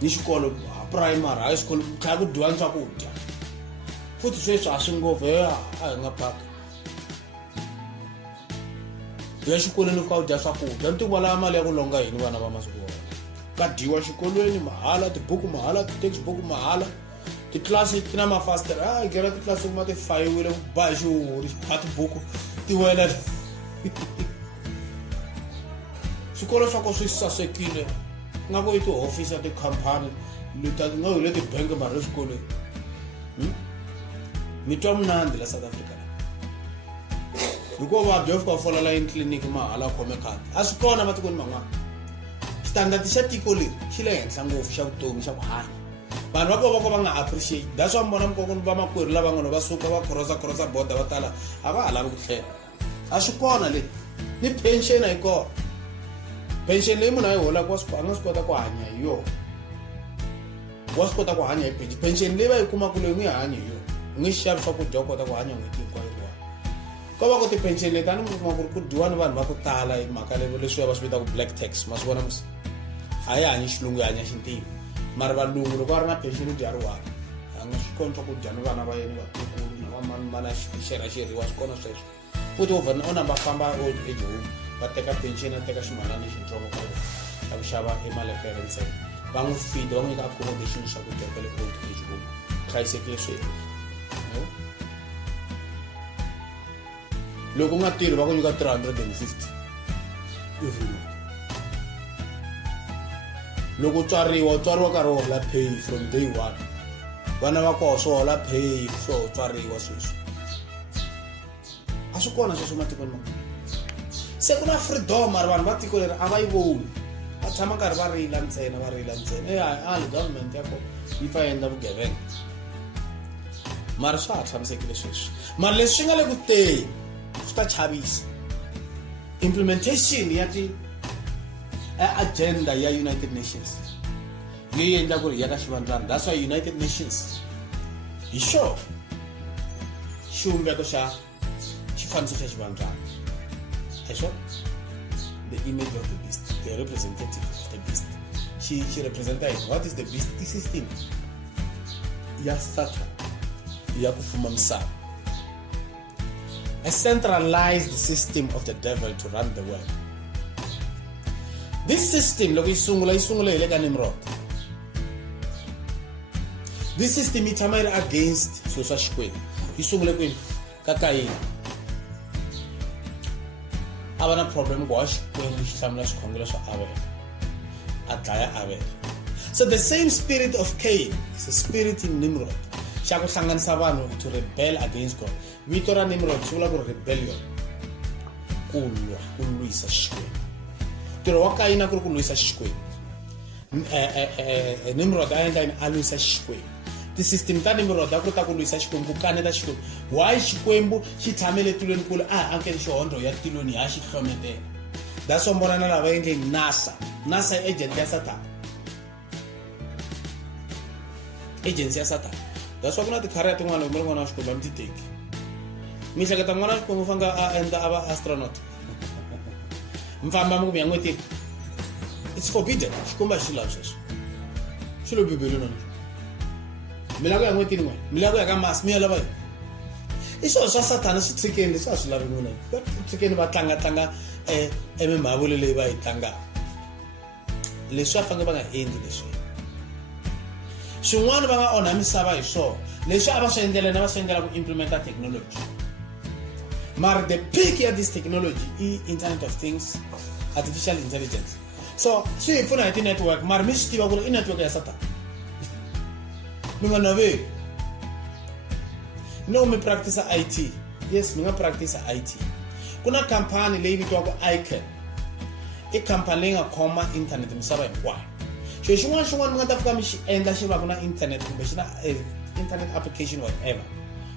ni xikolo primary high school ku tlhela ku dyiwa swakudya futhi sweswi a swi ngopfu a hi nga phaka ya xikolweni ku ka u dya swakudya ni tikwalaha mali ya ku longa yini vana va masiku wona ka dyiwa xikolweni mahala tibuku mahala ti-textbook mahala titlasi ti na mafastere hi nghena titlasi kuma ti fayiwile ku ba hi xihuhuri a tibuku ti wela swikolo swa ko swi sasekile nga ku i tihofisi ya tikhampani nga hi le tibangi mari eswikolweni mi twa mnandi la South Africa hikuva vabya fika fola layini tliliniki mahala khome khadi a swi kona matikweni man'wana xitandati xa tiko leri xi le henhla ngopfu xa vutomi xa ku hanya vanhu va ko va nga appreciate that's why mi vona mikokoni va makwerhu lavan'wana va suka va crossa border va tala a va ha lavi ku tlhela a swi kona le ni pension a yi kona pension leyi munhu a yi holaka a nga swi kota ku hanya hi yona wa swi kota ku hanya hi pension leyi va yi kumaka leyi u nge hanyi hi yona u nge xavi swakudya u kota ku hanya n'hweti hinkwayo ko va ku ti-pension leti a ni mi kuma ku ri ku dyiwa ni vanhu va ku tala hi mhaka leswiya va swi vitaka black tax ma swi vona musi a yi hanyi xilungu yi hanya xintima mara valungu loko va ri na pension u dya ri wani a nga swi kona swa ku dya ni vana va yeni vatukulu na vamani va na xerhaxeriwa swi kona sweswo futhi o namba famba old age home va teka pension a teka ximalani xintsongo ka xa ku xava emalekere ntsena va n'wi fida va n'wi nyika accommodation swakudya ka le old age home hlayisekile swilo loko u nga tirhi va ku nyika 350 loko u tswariwa nkarhi wo hola pay from day 1 vana va koho swo hola pay swo tswariwa sweswo a swi kona sweswo matikweni man'wana se ku na freedom mari vanhu va tiko leri a va yi voni va tshama karhi va rila ntsena ali government ya ko yi fa endla vugevenga mari swa ha tshamisekile sweswi mari leswi swi nga le ku teni swi ta chavisa implementation ya agenda ya United Nations leyi endla ku ri ya ka xivandlana that's why United Nations hi xona xivumbeko xa xifaniso xa xivandlana hi swona the image of the beast, the representative of the beast. She represents what is the beast system ya Satan ya kufuma misava, a centralized system of the devil to run the world. This system loko isungula ile ka Nimrod. This system itama against swilo swa Xikwembu. Isungule kwini ka Kayini. Avana problem kwa Xikwembu xihlamula swikhongelo swa Abel. A dlaya Abel. So the same spirit of Cain is a spirit in Nimrod. Xa ku hlanganisa vanhu to rebel against God. Vito ra Nimrod sula ku rebellion. Ku lwisa Xikwembu. Ntirho wa Kayini ku ri ku lwisa Xikwembu. Nimrod a endla a lwisa Xikwembu. Ti-system ta Nimrod a ku ta ku lwisa Xikwembu, ku kaneta Xikwembu. Why Xikwembu xi tshamele tilweni kule anke xihondlo ya tilweni ha xi hlometela. That's why mbona na lava endle NASA i agent ya Satan. Agency ya Satan. That's why kuna ti-career tin'wana loko mi ri n'wana wa Xikwembu a mi ti teki. Mi hleketa n'wana wa Xikwembu fanga a endla a va astronaut. Mi famba mi ku mi ya n'wetini. It's forbidden. Xikwembu a xi lavi sweswo. Xi lo Bibeleni na. Mi lava ku ya n'wetini n'wana, mi lava ku ya ka Mars, mi ya lava yini? I swilo swa Satana swi tshikeni leswi a swi lavi n'wina. Va tshikeni va tlanga mimhavula leyi va yi tlangaka. Leswi va fanele va nga endli leswi. Swin'wana va nga onha misava hi swona. Leswi a va swi endlela na va swi endlela ku implementa technology. Mara the peak ya this technology i Internet of Things, artificial intelligence. So swi hi pfuna hi ti-network, mara mi swi tiva ku ri i network ya Satan. Mi nga naveli. No, mi practice IT. Yes, mi nga practice IT. Kuna company leyi vitiwaka Icon. I company leyi nga khoma internet misava hinkwayo. Xilo xin'wana mi nga ta fika mi xi endla xi va ku na internet kumbe xi na internet application whatever.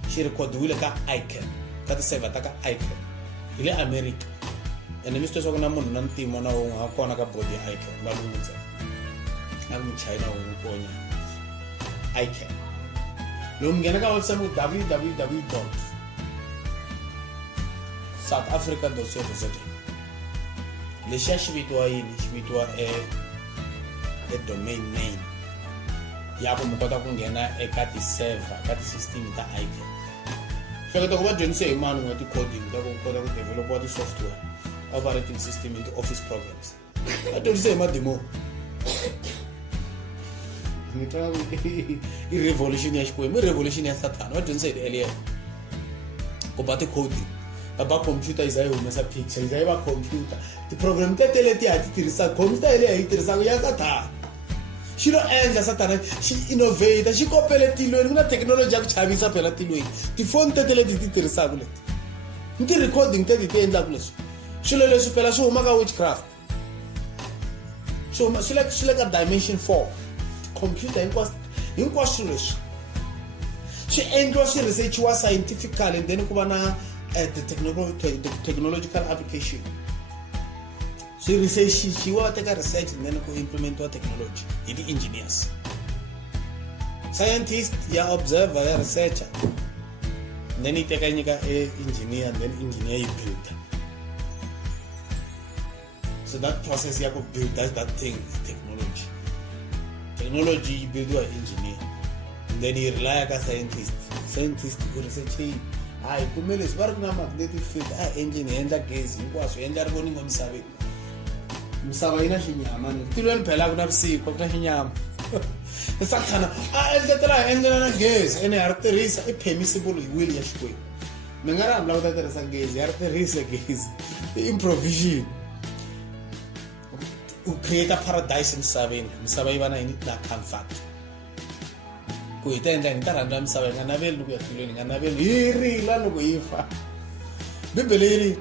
Xi rekhodiwile ka Icon, ka ti-server ta ka Icon. Hi le America. Ene mi swi twiswa ku na munhu na ntimo na wun'we ha kona ka body ya Icon. Valungu ntsena. Na mu China wun'we konya. Icon. Lo mi nghena ka website ku www.southafrica.co.za. Lexi xi vitiwa yini? Xi vitiwa domain name. Ya ku mi kota ku nghena eka ti-server, ka ti-system ta Icon. Hleketa ku va dyondzise hi mani n'we ti-coding ta ku kota ku develop ti-software, operating system into office programs. Va dyondzise hi mademo. I revolution ya Xikwembu, i revolution ya Satan. Va dyondzise hi alien. Ku ba ti-coding. Ba computer yi za yi humesa picture, yi za yi va computer. Ti-program tetele ti ha ti tirhisaka, computer yi leyi hi yi tirhisaka ya Satan. Xi lo endla Satan, xi innovate, xi kopele tilweni, ku na technology ya ku chavisa phela tilweni. Tifoni tetele ti tirhisaka leti. Ni ti-recording teti ti endlaka leswi. Swilo leswi phela swi huma ka witchcraft. Swi le ka dimension 4. Computer hinkwaswo swilo leswi. Swi endliwa swi researchiwa scientifically, and then ku va na the technological application. So research wa teka research and then ku implementiwa technology hi ti-engineers. Scientist ya observer ya researcher, and then yi teka nyika engineer, and then engineer yi builder. So that process ya ku build that thing is technology. Technology yi buildiwa hi engineer, and then yi rely ka scientist. Scientist ku research hayi kumele leswi va ri ku na magnetic field engine endla gezi hinkwaswo endla ri voni misaveni. Misava yi na xinyama ni tilweni phela ku na vusiku ku na xinyama. Satana endletela hi endlela na gezi ene ha ri tirhisa i permissible hi will ya Xikwembu. Mi nga ri hambi lava ku ta tirhisa gezi, ha ri tirhisa gezi. I improvision. U create a paradise emisaveni, misava yi va na comfort. Ku hi ta endla ni ta rhandza misava yi nga naveli loko ya tilweni, nga naveli hi rila loko yi fa. Bibele yi ri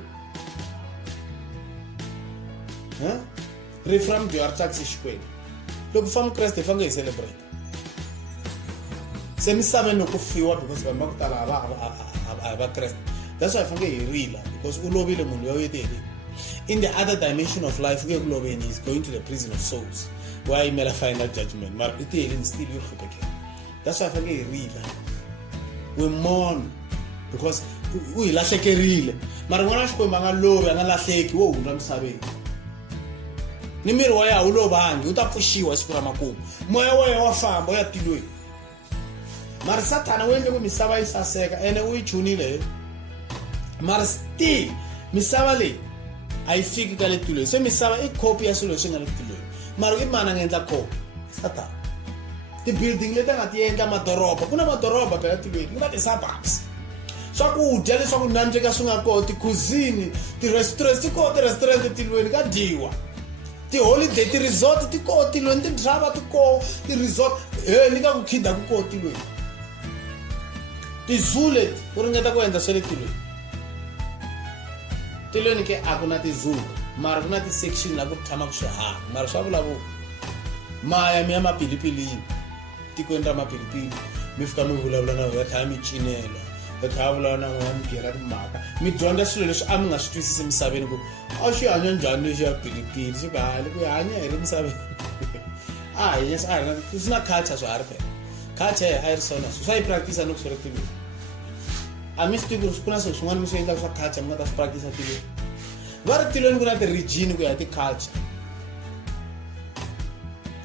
refram dyo artsakisi Xikwembu. Loko fa Mukreste hi fanele hi celebrate. Se misaveni loko fiwa because vanhu va ku tala a va Kreste. That's why hi fanele hi rila because u lovile munhu loyi yetele. In the other dimension of life, we is going to the prison of souls, where he made a final judgment. But it's still your foot again. That's why I forget real. We mourn because we last like a real. But when I spoke about love and I last like, oh, I'm sorry. Nimero ya ulo bangi utapushiwa siku la makumu. Moyo wao wafa moyo tilwe. Mara Satana wende ku misava isaseka ene uyichunile. Mara still misava le ayifiki ka le tilweni. Se misava i copy ya swilo leswi nga le tilweni. Mara i mana ngendla copy. Satana. Ti building leti nga ti endla madoroba. Kuna madoroba phela tilweni. Kuna ti suburbs. Swakudya leswaku nandzika swi nga koti cuisine, ti restaurants ti koti restaurant tilweni ka dyiwa. Ti holiday ti resort ti ko tilweni, ti driver ti ko ti resort ni ka ku khida ku ko tilweni. Ti zule ku ringeta ku endla swele tilweni. Tilweni ke a ku na ti zoo mara ku na ti section la ku tshama ku swiharhi mara swa vulavula maya mi ya mapilipilini tikweni ra mapilipili mi fika mi vulavula na va kha mi cinela va kha vulavula na n'wana mi byela timhaka mi dyondza swilo leswi a mi nga swi twisisi misaveni ku a xi hanya njhani lexi ya pilipili xi nga hali ku hanya hi ri misaveni a hanya swi a ri na swi na culture swa ha ri phela culture a yi ri swona swa yi practice loko swi ri tilweni a mi swi tivi ku ri ku na swilo swin'wana mi swi endlaka swa culture mi nga ta swi practice tilweni va ri tilweni ku na ti-region ku ya ti-culture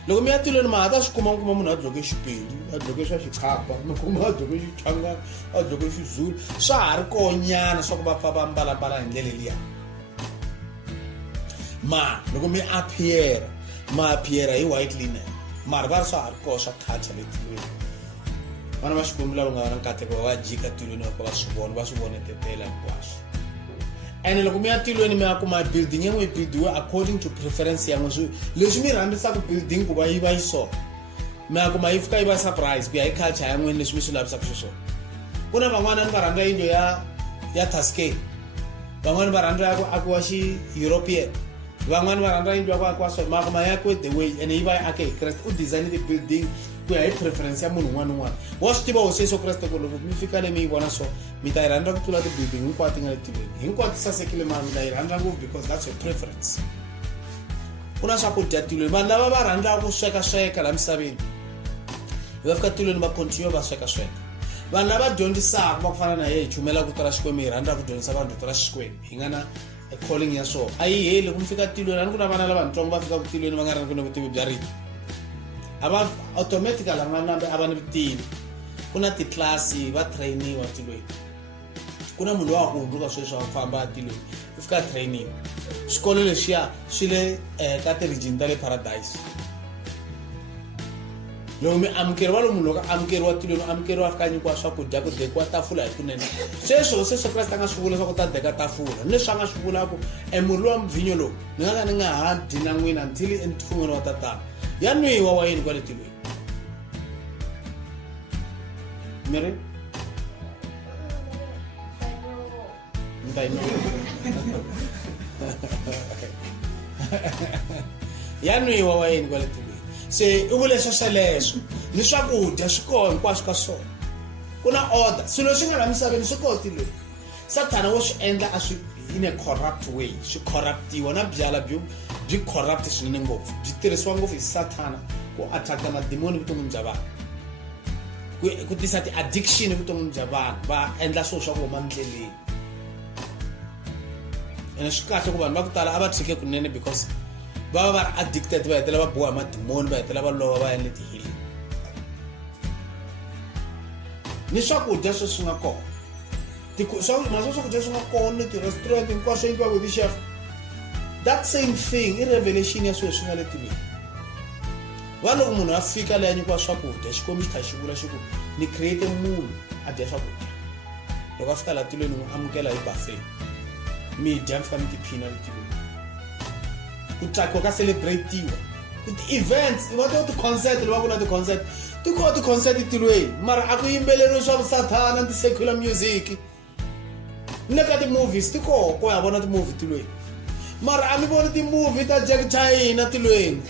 loko mi ya tilweni ma ta swi kuma munhu a dloke xipedi a dloke swa xikhapa mi kuma a dloke xichangani a dloke xizulu swa ha ri konyana swa ku va pfa va mbalambala hi ndlela liya ma loko mi appeara hi white linen mara va ri swa ha ri koho swa culture le tilweni vana va xikwembu lava nga va na nkateko va jika tilweni va va swi vonetetela hinkwaswo ene loko mi ya tilweni mi ya kuma building yan'we yi buildiwe according to preference yan'we leswi mi rhandzisaka building ku va yi va yi so mi ya kuma yi fika yi va surprise ku ya hi culture yan'wini leswi mi swi lavisaka xiswona ku na van'wana ni va rhandza yindlo ya Tuscany van'wana va rhandza ya ku akiwa xi-European van'wana va rhandza yindlo ya ku akiwa so ma kuma ya ku the way ene yi va yi ake hi Kreste u design the building ku ya hi preference ya munhu un'wana na un'wana wa swi tiva hosi Yesu Kreste ku loko mi fika le mi yi vona so mi ta yi rhandza ku tlula ti-building hinkwato nga le tilweni hinkwato sasekile mara mi ta yi rhandza ngopfu because that's your preference ku na swakudya tilweni vanhu lava va rhandzaka ku swekasweka laha misaveni va fika tilweni va continue va swekasweka vanhu lava dyondzisaka va ku fana na ye hi chumela ku tala xikwembu hi rhandza ku dyondzisa vanhu tala xikwembu hi nga na calling ya swona a yi heli ku mi fika tilweni a ni ku na vana lavatsongo va fika ku tilweni va nga ri ku na vutivi bya rito ava automatically a va ni vutivi ku na titlasi va trainiwa tilweni ku na munhu wa hundzuka sweswi wa ku famba tilweni u fika trainiwa swikolo leswiya swi le ka ti-region ta le paradise loko mi amukeriwa lo munhu loko amukeriwa tilweni amukeriwa fika nyikiwa swakudya ku dekiwa tafula hi kunene sweswo Kreste a nga swi vula swa ku ta deka tafula ni leswi a nga swi vula ku murhi wa mvinyo lowu ni nga ka ni nga ha dyi na n'wina until entifun'weni wa tatana ya nwiwa wayini kwale tilweni miri ya nwiwa wayini kwale tilweni se i vule swesweleswo ni swakudya swi koho hinkwaswo ka swona ku na order swilo leswi nga la misaveni swi koho tilweni Satana wo swi endla a swi in a corrupt way swi corruptiwa na byala byi corrupt swinene ngopfu byi tirhisiwa ngopfu hi Satana ku attacka mademoni vuton'wini bya vanhu ku tisa ti-addiction vuton'wini bya vanhu va endla swilo swa ku huma ndleleni ene swi kahle ku vanhu va ku tala a va tshike kunene because va va ri addicted va hetela va boha hi mademoni va hetela va lova va endle ti-healing ni swakudya sweswi nga kona swakudya swi nga kona ni ti-restaurant hinkwaswo endliwaka hi ti-chef that same thing i revelation ya swilo swi nga le tilweni va loko munhu a fika leyi a nyikiwa swakudya xikwembu xi kha xi vula xi ku ni create munhu a dya swakudya loko a fika laha tilweni n'wi amukela hi buffet mi dya mi fika mi tiphina le tilweni ku tlakiwa ka celebrate-iwa ti-events va to ti-concert lava ku na ti-concert ti koho ti-concert tilweni mara a ku yimbeleriwi swa Satana ti-secular music ni ka ti-movies ti koho ko ya vona ti-movie tilweni mara a mi voni ti-movie ta Jack China tilweni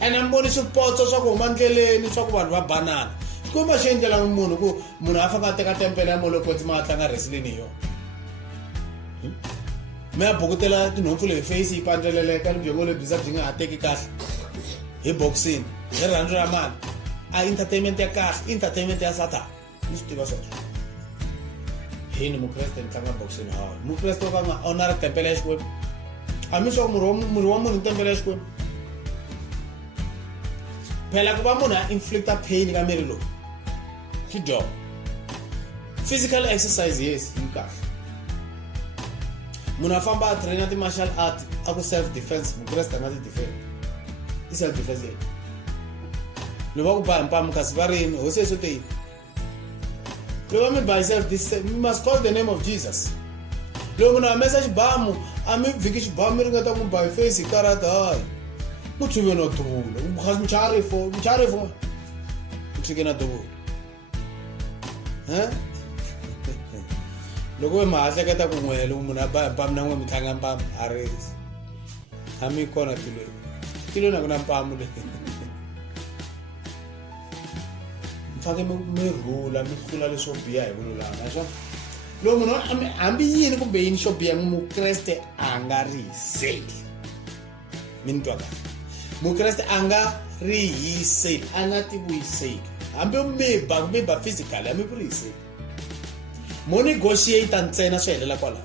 ene a mi voni swipotso swa ku huma ndleleni swa ku vanhu va banana xikwembu xi endlela munhu ku munhu a famba a teka tempele ya molopoti ma a tlanga wrestling hi yona mi ya bukutela tinhompfu leyi face yi pandzeleleka byongo lebyi byi nga ha teki kahle hi boxing hi rirhandzu ra mali a entertainment ya kahle entertainment ya Satana ni swi tiva sweswo hini mukreste ni tlanga boxing hawa mukreste ka nga honor tempele ya xikwembu a mi swa ku murhi wa munhu tempele ya xikwembu phela ku va munhu a inflicta pain ka miri lowu xi job physical exercise yes yi kahle munhu a famba a traina ti-martial art a ku self defense mukreste a nga ti defend i self defense yena loko va ku ba hi mpamu kasi va rini hosi Yesu te yini loko mi ba hi self we must call the name of Jesus loko munhu a humesa xibamu a mi vhiki xibamu mi ringeta ku ba hi face hi karata hayi mu tshuveni wa duvula mcharifo mu tshike na duvula loko we ma hleketa ku n'we loko munhu a ba hi mpamu na n'we mi tlanga mpamu a resi a mi kona tilweni Kilo na kuna mpamu le. Mfake mirula mihlula leso biya ibulula ngasho. Lo munhu hambi yini kumbe yini xo biya mukreste a nga rihiseli. Mintwa ka. Mukreste a nga rihiseli, a nga tivuyiseli. Hambi umeba physically hambi ku rihiseli. Mo negotiate ntsena swi helela kwala.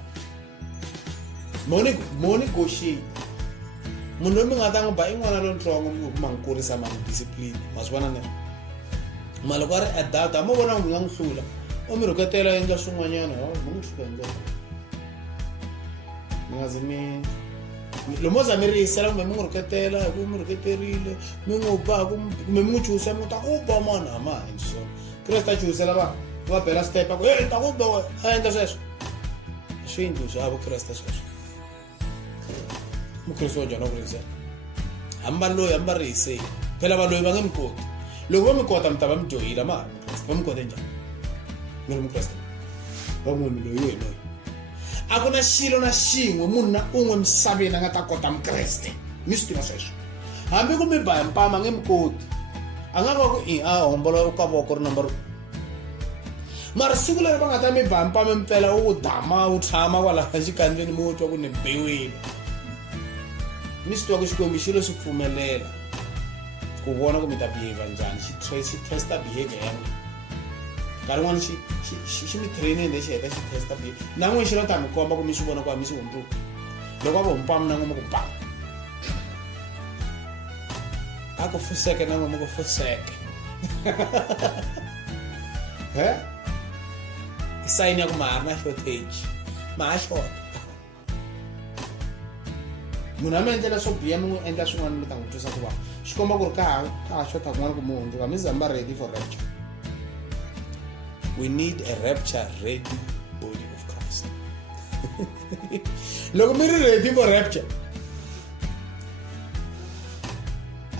Mo negotiate. Munhu loyi mi nga ta n'wi ba i n'wana lontsongo mi kuma n'wi kurisa ma n'wi discipline ma swi vona ne mara loko a ri adult a mo vona mi nga n'wi hlula o mi rhuketela endla swin'wanyana mi n'wi hlula endla mi nga zi lo mo za mi risela kumbe mi n'wi rhuketela hi ku mi rhuketerile mi n'wi ba kumbe mi n'wi chusa mi ta ku ba mana a ma endli swona Kreste a chusela va bela step a ku hey ta ku ba a endla sweswo swi endli swa vukreste sweswo Mukreste wa jona ku risa hamba loyi hamba risi phela va loyi va nge mi koti loko va mi kota mi ta va mi joyila mara Mukreste va mi kota njhani mi ri Mukreste va n'wi mi loyi a ku na xilo na xin'we munhu na un'we misaveni a nga ta kota Mukreste mi swi tiva sweswo hambi ku mi ba hi mpama a nge mi koti a nga va ku a hombolola ka voko ri nambara mara siku leri va nga ta mi ba hi mpama mi pfela u dama u tshama kwala xikandzeni mi twa ku ni biwile mi swi twa ku Xikwembu xilo swi pfumelela ku vona ku mi ta behave njhani xi testa behavior ya n'wina nkarhi wun'wana xi mi trainini lexi heta xi testa behavior na n'wina xi lo ta mi komba ku mi swi vona ku a mi swi hundzuka loko a vo mpamu na n'wina ku bam a ku fuseke na n'wina ku fuseke i sayini ya ku ma ha ri na shortage ma ha xota munhu a mi endlela swo biha mi n'wi endla swin'wana mi ta n'wi twisa ku va swi komba ku ri ka ha xota kun'wana ku mi hundzuka mi zamba ready for rapture we need a rapture ready body of Christ loko mi ri ready for rapture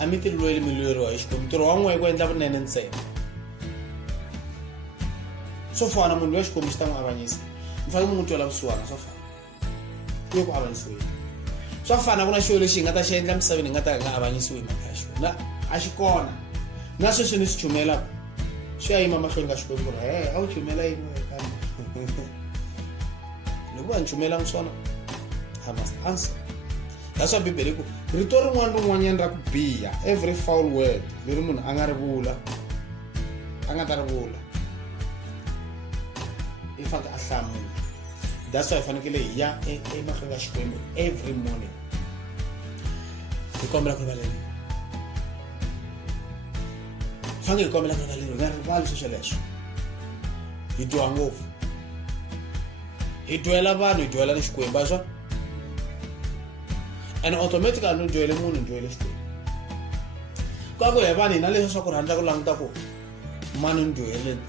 a mi ti lweli mi lweriwa hi Xikwembu ntirho wa n'we ku endla vunene ntsena swo fana munhu loyi Xikwembu xi ta n'wi avanyisa mi fanele mi n'wi twela vusiwana swo fana ku ku avanyisiweni swa fana ku na xilo lexi hi nga ta xi endla misaveni hi nga ta hi nga avanyisiwi hi mhaka ya xona a xi kona na sweswi ni swi chumelaka swi ya yima mahlweni ka Xikwembu ku ri a wu chumela yini loko va ni chumelangi swona I must answer that's why Bibele ku rito rin'wana ra ku biha every foul word leri munhu a nga ri vula a nga ta ri vula i fanele a hlamula that's why fanekele hi ya emahlweni ka Xikwembu every morning hi kombela ku rivalela fanele hi kombela ku rivalela hi nga rivali sweswo leswo hi dyoha ngopfu hi dyohela vanhu hi dyohela ni Xikwembu a swa and automatically no dyohele munhu dyohele Xikwembu ka ku hi vanhu hi na leswi swa ku rhandza ku languta ku mani ni dyoheleni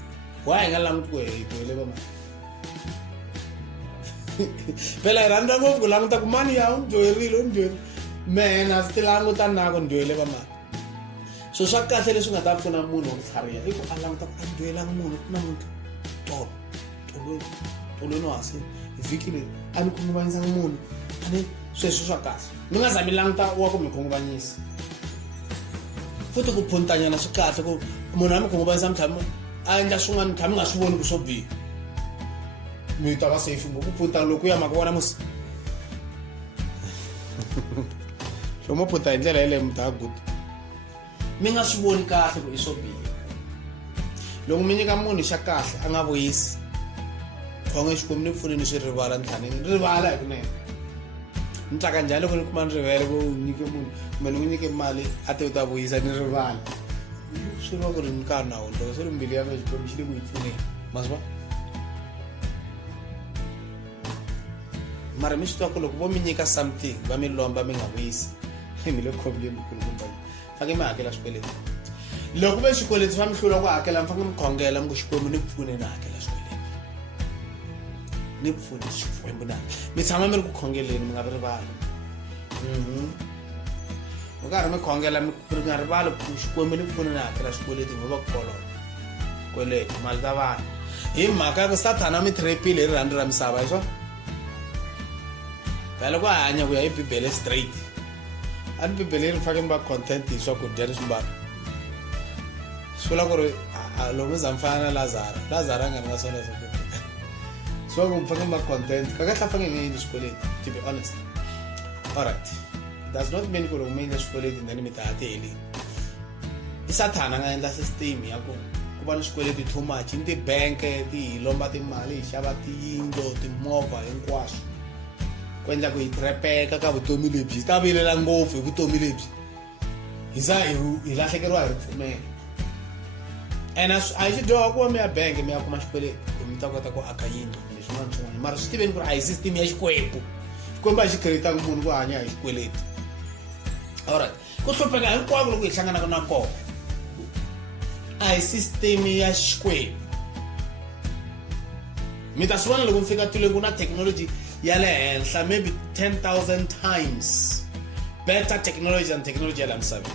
why hi nga languti ku hi dyohele va mani phela hi rhandza ngopfu ku languta ku mani ya u dyoherile u dyoherile mena swi ti languta na ku dyohele va mani so swa kahle leswi nga ta pfuna munhu ku tlhariha i ku a languta ku a dyohelanga munhu ku na munhu tolweni wasi hi vhiki leri a ni khunguvanyisanga munhu a ni sweswo swa kahle mi nga zami languta wa ku mi khunguvanyisa futhi ku phuntanyana swi kahle ku munhu a mi khunguvanyisa mi a endla swin'wana mi nga swi voni ku swo biha mi ta va safe ngoku phunta loko ya maka vona musi lomo phunta hi ndlela yeleyo mi ta good mi nga swi voni kahle ku i swo biha loko mi nyika munhu xa kahle a nga vuyisi khonge Xikwembu ni pfuneni swi rivala ntlhaneni rivala hi kunene ni tsaka njhani loko ni kuma ni rivele ku nyike munhu kumbe ni n'wi nyike mali a te u ta vuyisa ni rivala swi va ku ri nkarhi na wona loko swi ri mbilu ya mina Xikwembu xi le ku yi pfuneni ma swi va mara mi swi twa ku loko vo mi nyika something va mi lomba mi nga vuyisi mi le khombyeni kulukumba faneke mi hakela swikweleti loko ve swikweleti swa mi hlula ku hakela mi faneke mi khongela mi ku Xikwembu ni pfune ni hakela swikweleti ni pfune Xikwembu na mi tshama mi ri ku khongeleni mi nga rivali u karhi mi khongela mi nga rivali ku Xikwembu ni pfune ni hakela swikweleti mi va ku kolota kweleti mali ta vanhu hi mhaka ya ku Sathana mi trepile hi rirhandzu ra misava hi swona phela loko a hanya ku ya hi Bibele straight and be believing fucking back content is so good. There is back. So like long as I'm fine, Lazara and Nasana. So I'm fucking back content. I got fucking in the school, to be honest. Alright. It does not mean you remain the school in the limit at daily. It's a tanang and that's a steam. One school too much in the bank, the Lombati Mali, Shabati, Indo, the Mova, and Quash. When I go to Rebecca, I will 2 million. Tabi and go for 2 million. Is that you like a right for me? And as I should go me a bank and me a much put it, Comitako Akayin, Mar Steven Price, system is quapo. Come by Shikaritan Munguanya is quillet. Alright, go to Pagan, Quago with Sanganako. I system is square. Mitaswan will figure to Laguna technology. Yale and maybe 10,000 times better technology than technology alam sabi.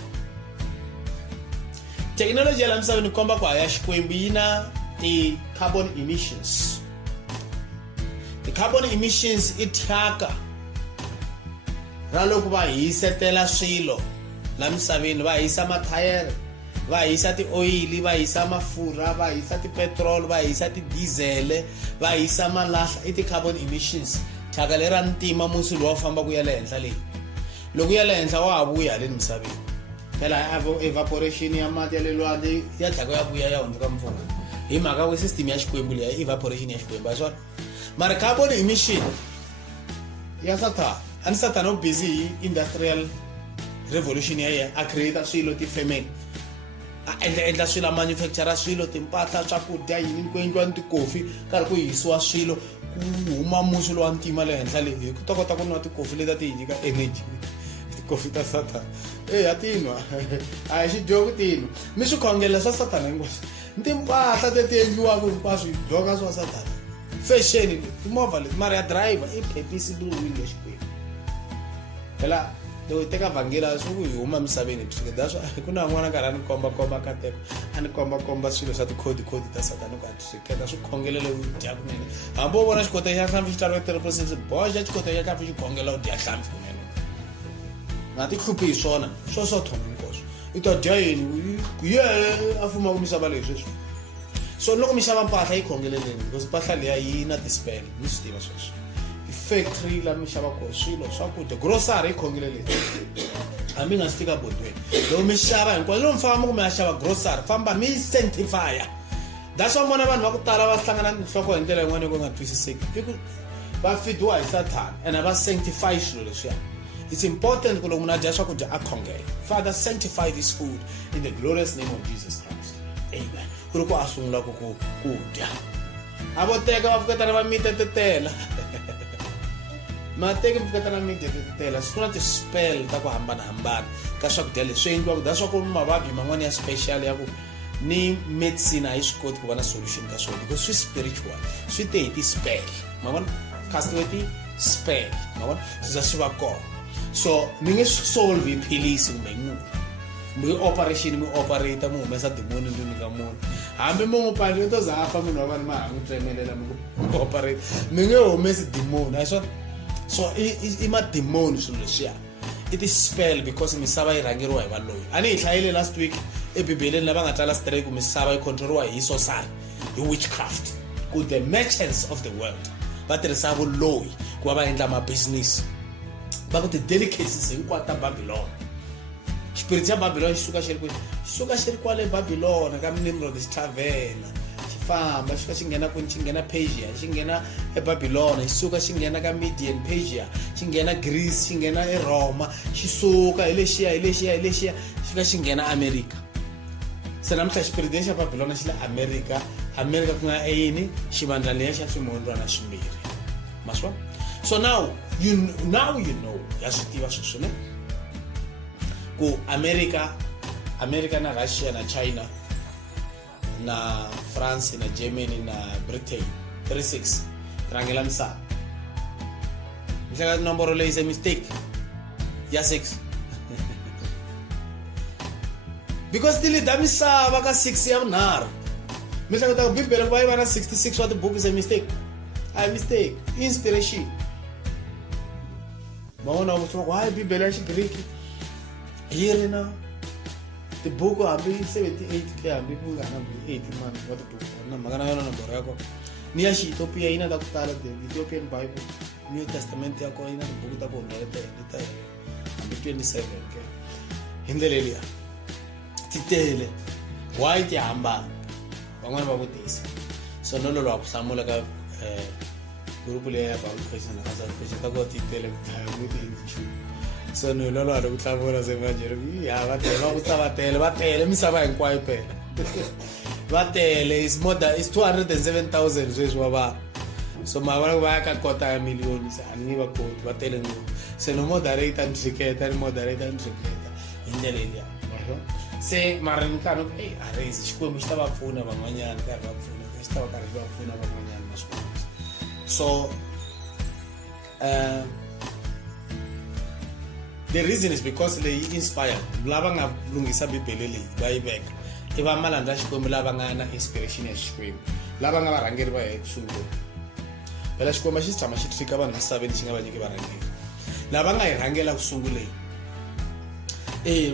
Technology alam sabi ni kwamba kwa yashkwembina the carbon emissions. The carbon emissions ityaka ralo kuba yisetela swilo lam sabi ba isa mathayere ba isa ti oil ba isa mafura ba isa ti petrol ba isa ti diesel ba isa malahla iti carbon emissions. Chagalera ntima musu lo famba ku ya le henhla leyi loko ya le henhla wa vuya le misaveni phela evaporation ya mati ya le lwandle ya tlhaka ya vuya ya hundzuka mpfula hi mhaka ku system ya xikwembu leyi evaporation ya xikwembu a swona mara carbon emission ya Satan o busy industrial revolution ya yena a create swilo ti ferment a endla swilo manufacture swilo timpahla swakudya yini ku endliwa ti coffee karhi ku hisiwa swilo huma musu lo antima le henhla leyi ku ta kota ku nwa ti coffee leta ti nyika energy ti coffee ta Satan ya tinwa a hi xidyoko tinwa mi swi khongela swa Satan hinkwaswo timpahla leti endliwaka hinkwaswo hi dyoka swa Satan fashion timovha leti mara ya driver i phephisiliwile xikwembu phela loko hi teka vhangela swi ku hi huma misaveni kusukela swa ku na n'wana karhi a ni komba kateko a ni komba swilo swa tikhodi ta Satan ku antiswiketa swi khongelelo u dya kunene hambi u vona xikota xa hlampfi xi tsariwe 3% boxa xikota xa hlampfi xi khongela u dya hlampfi kunene nga ti hluphi hi swona swo thoma hinkwaswo i ta dya yini ye a fuma ku misava leswi so loko mi xava mpahla yi khongeleleni because mpahla leya yi na ti-spell mi swi tiva sweswo factory la mi xava ko swilo swakudya grocery ikhongelele hambi nga swi fika bodweni loko mi xava hinkwayo loko mi famba kumbe ya xava grocery famba mi sanctifya that's why mona vanhu va ku tala va hlangana nhloko hi ndlela yin'wana yo nga twisiseki i ku va fidiwa hi Satan and va sanctify swilo leswiya. It's important ku loko munhu a dya swakudya a khongela. Father, sanctify this food in the glorious name of Jesus Christ. Amen. Ku ri ku a sungula ku dya a vo teka va pfuketana va mitetetela mateki mpfuketana mitetetela swi na ti-spell ta ku hambanahambana ka swakudya leswi endliwaka da swa ku mavabyi man'wana ya special ya ku ni medicine a yi swi koti ku va na solution ka swona because swi spiritual swi te hi ti-spell ma vona castiwe ti-spell ma vona swi za swi va kona so mi nge swi solve hi philisi kumbe hi munhu mi operation mi operate mu humesa demoni ndlwini ka munhu hambi mo mupali to za afa munhu wa vanhu ma ha n'wi tsemelela mi ku operate mi nge humesi demoni a swona so i ma-demoni swilo leswiya it is spell because misava yi rhangeriwa hi valoyi a ni hi hlayile last week ebibeleni lava nga tsala strike misava yi controliwa hi sorcery hi witchcraft ku the merchants of the world va tirhisa vuloyi ku va va endla mabusiness va ku ti-delicacies hinkwato ta Babylon xipiriti xa Babylon xi suka xi ri kwale Babylon ka Nimrod xithavena famba xi fika xi nghena kwini xi nghena Persia xi nghena eBabylon xi suka xi nghena ka Median Persia xi nghena Greece xi nghena eRoma xi suka hi lexiya xi fika xi nghena America se namuntlha xipiriti xa Babylon xi le America ku nga yini xivandla leya xa swimondlwana swimbirhi ma swi vona so now you know ya swi tiva sweswo ne ku America na Russia na China na France na Germany na Britain 36 rangela misava mhlaka nomboro leyi is a mistake ya 6 because tili da misava ka 6 ya vunharhu mhlaka ta Bibele va yi va na 66 wa tibuku is a mistake inspiration mawona vutswa why Bibele ya Xigriki here now the book will be 78k and people can be 80 man what the book na magana yona number yako ni Ethiopia ina da kutala the Ethiopian Bible New Testament yako ina book ta bona leta ambi 27 ke hindelelia titele why ti hamba van'wana va vutisa so no lolo akuhlamula ka group leyi ya Bible question na sa question ta ko titele muti so no lolo a ku hlamula se manje ya va tele va ku ta va tele misava hinkwayo phela va tele is more than is 207,000 sweswi wa va so mavona va ka kota ya million ani va koti va tele no se no moderator ndiketa ni moderator ndiketa hindlela ya se mara nkano arezi xikwembu xi ta va pfuna van'wanyana karhi va pfuna xi ta va karhi va pfuna van'wanyana na swikwembu so the reason is because leyi inspired lava nga lunghisa bibele leyi va yi veka i va malandza xikwembu lava nga na inspiration ya xikwembu lava nga varhangeri va hi kusungula phela xikwembu xi tshama xi fika vanhu misaveni xi nga va nyiki varhangeri lava nga hi rhangela kusunguleni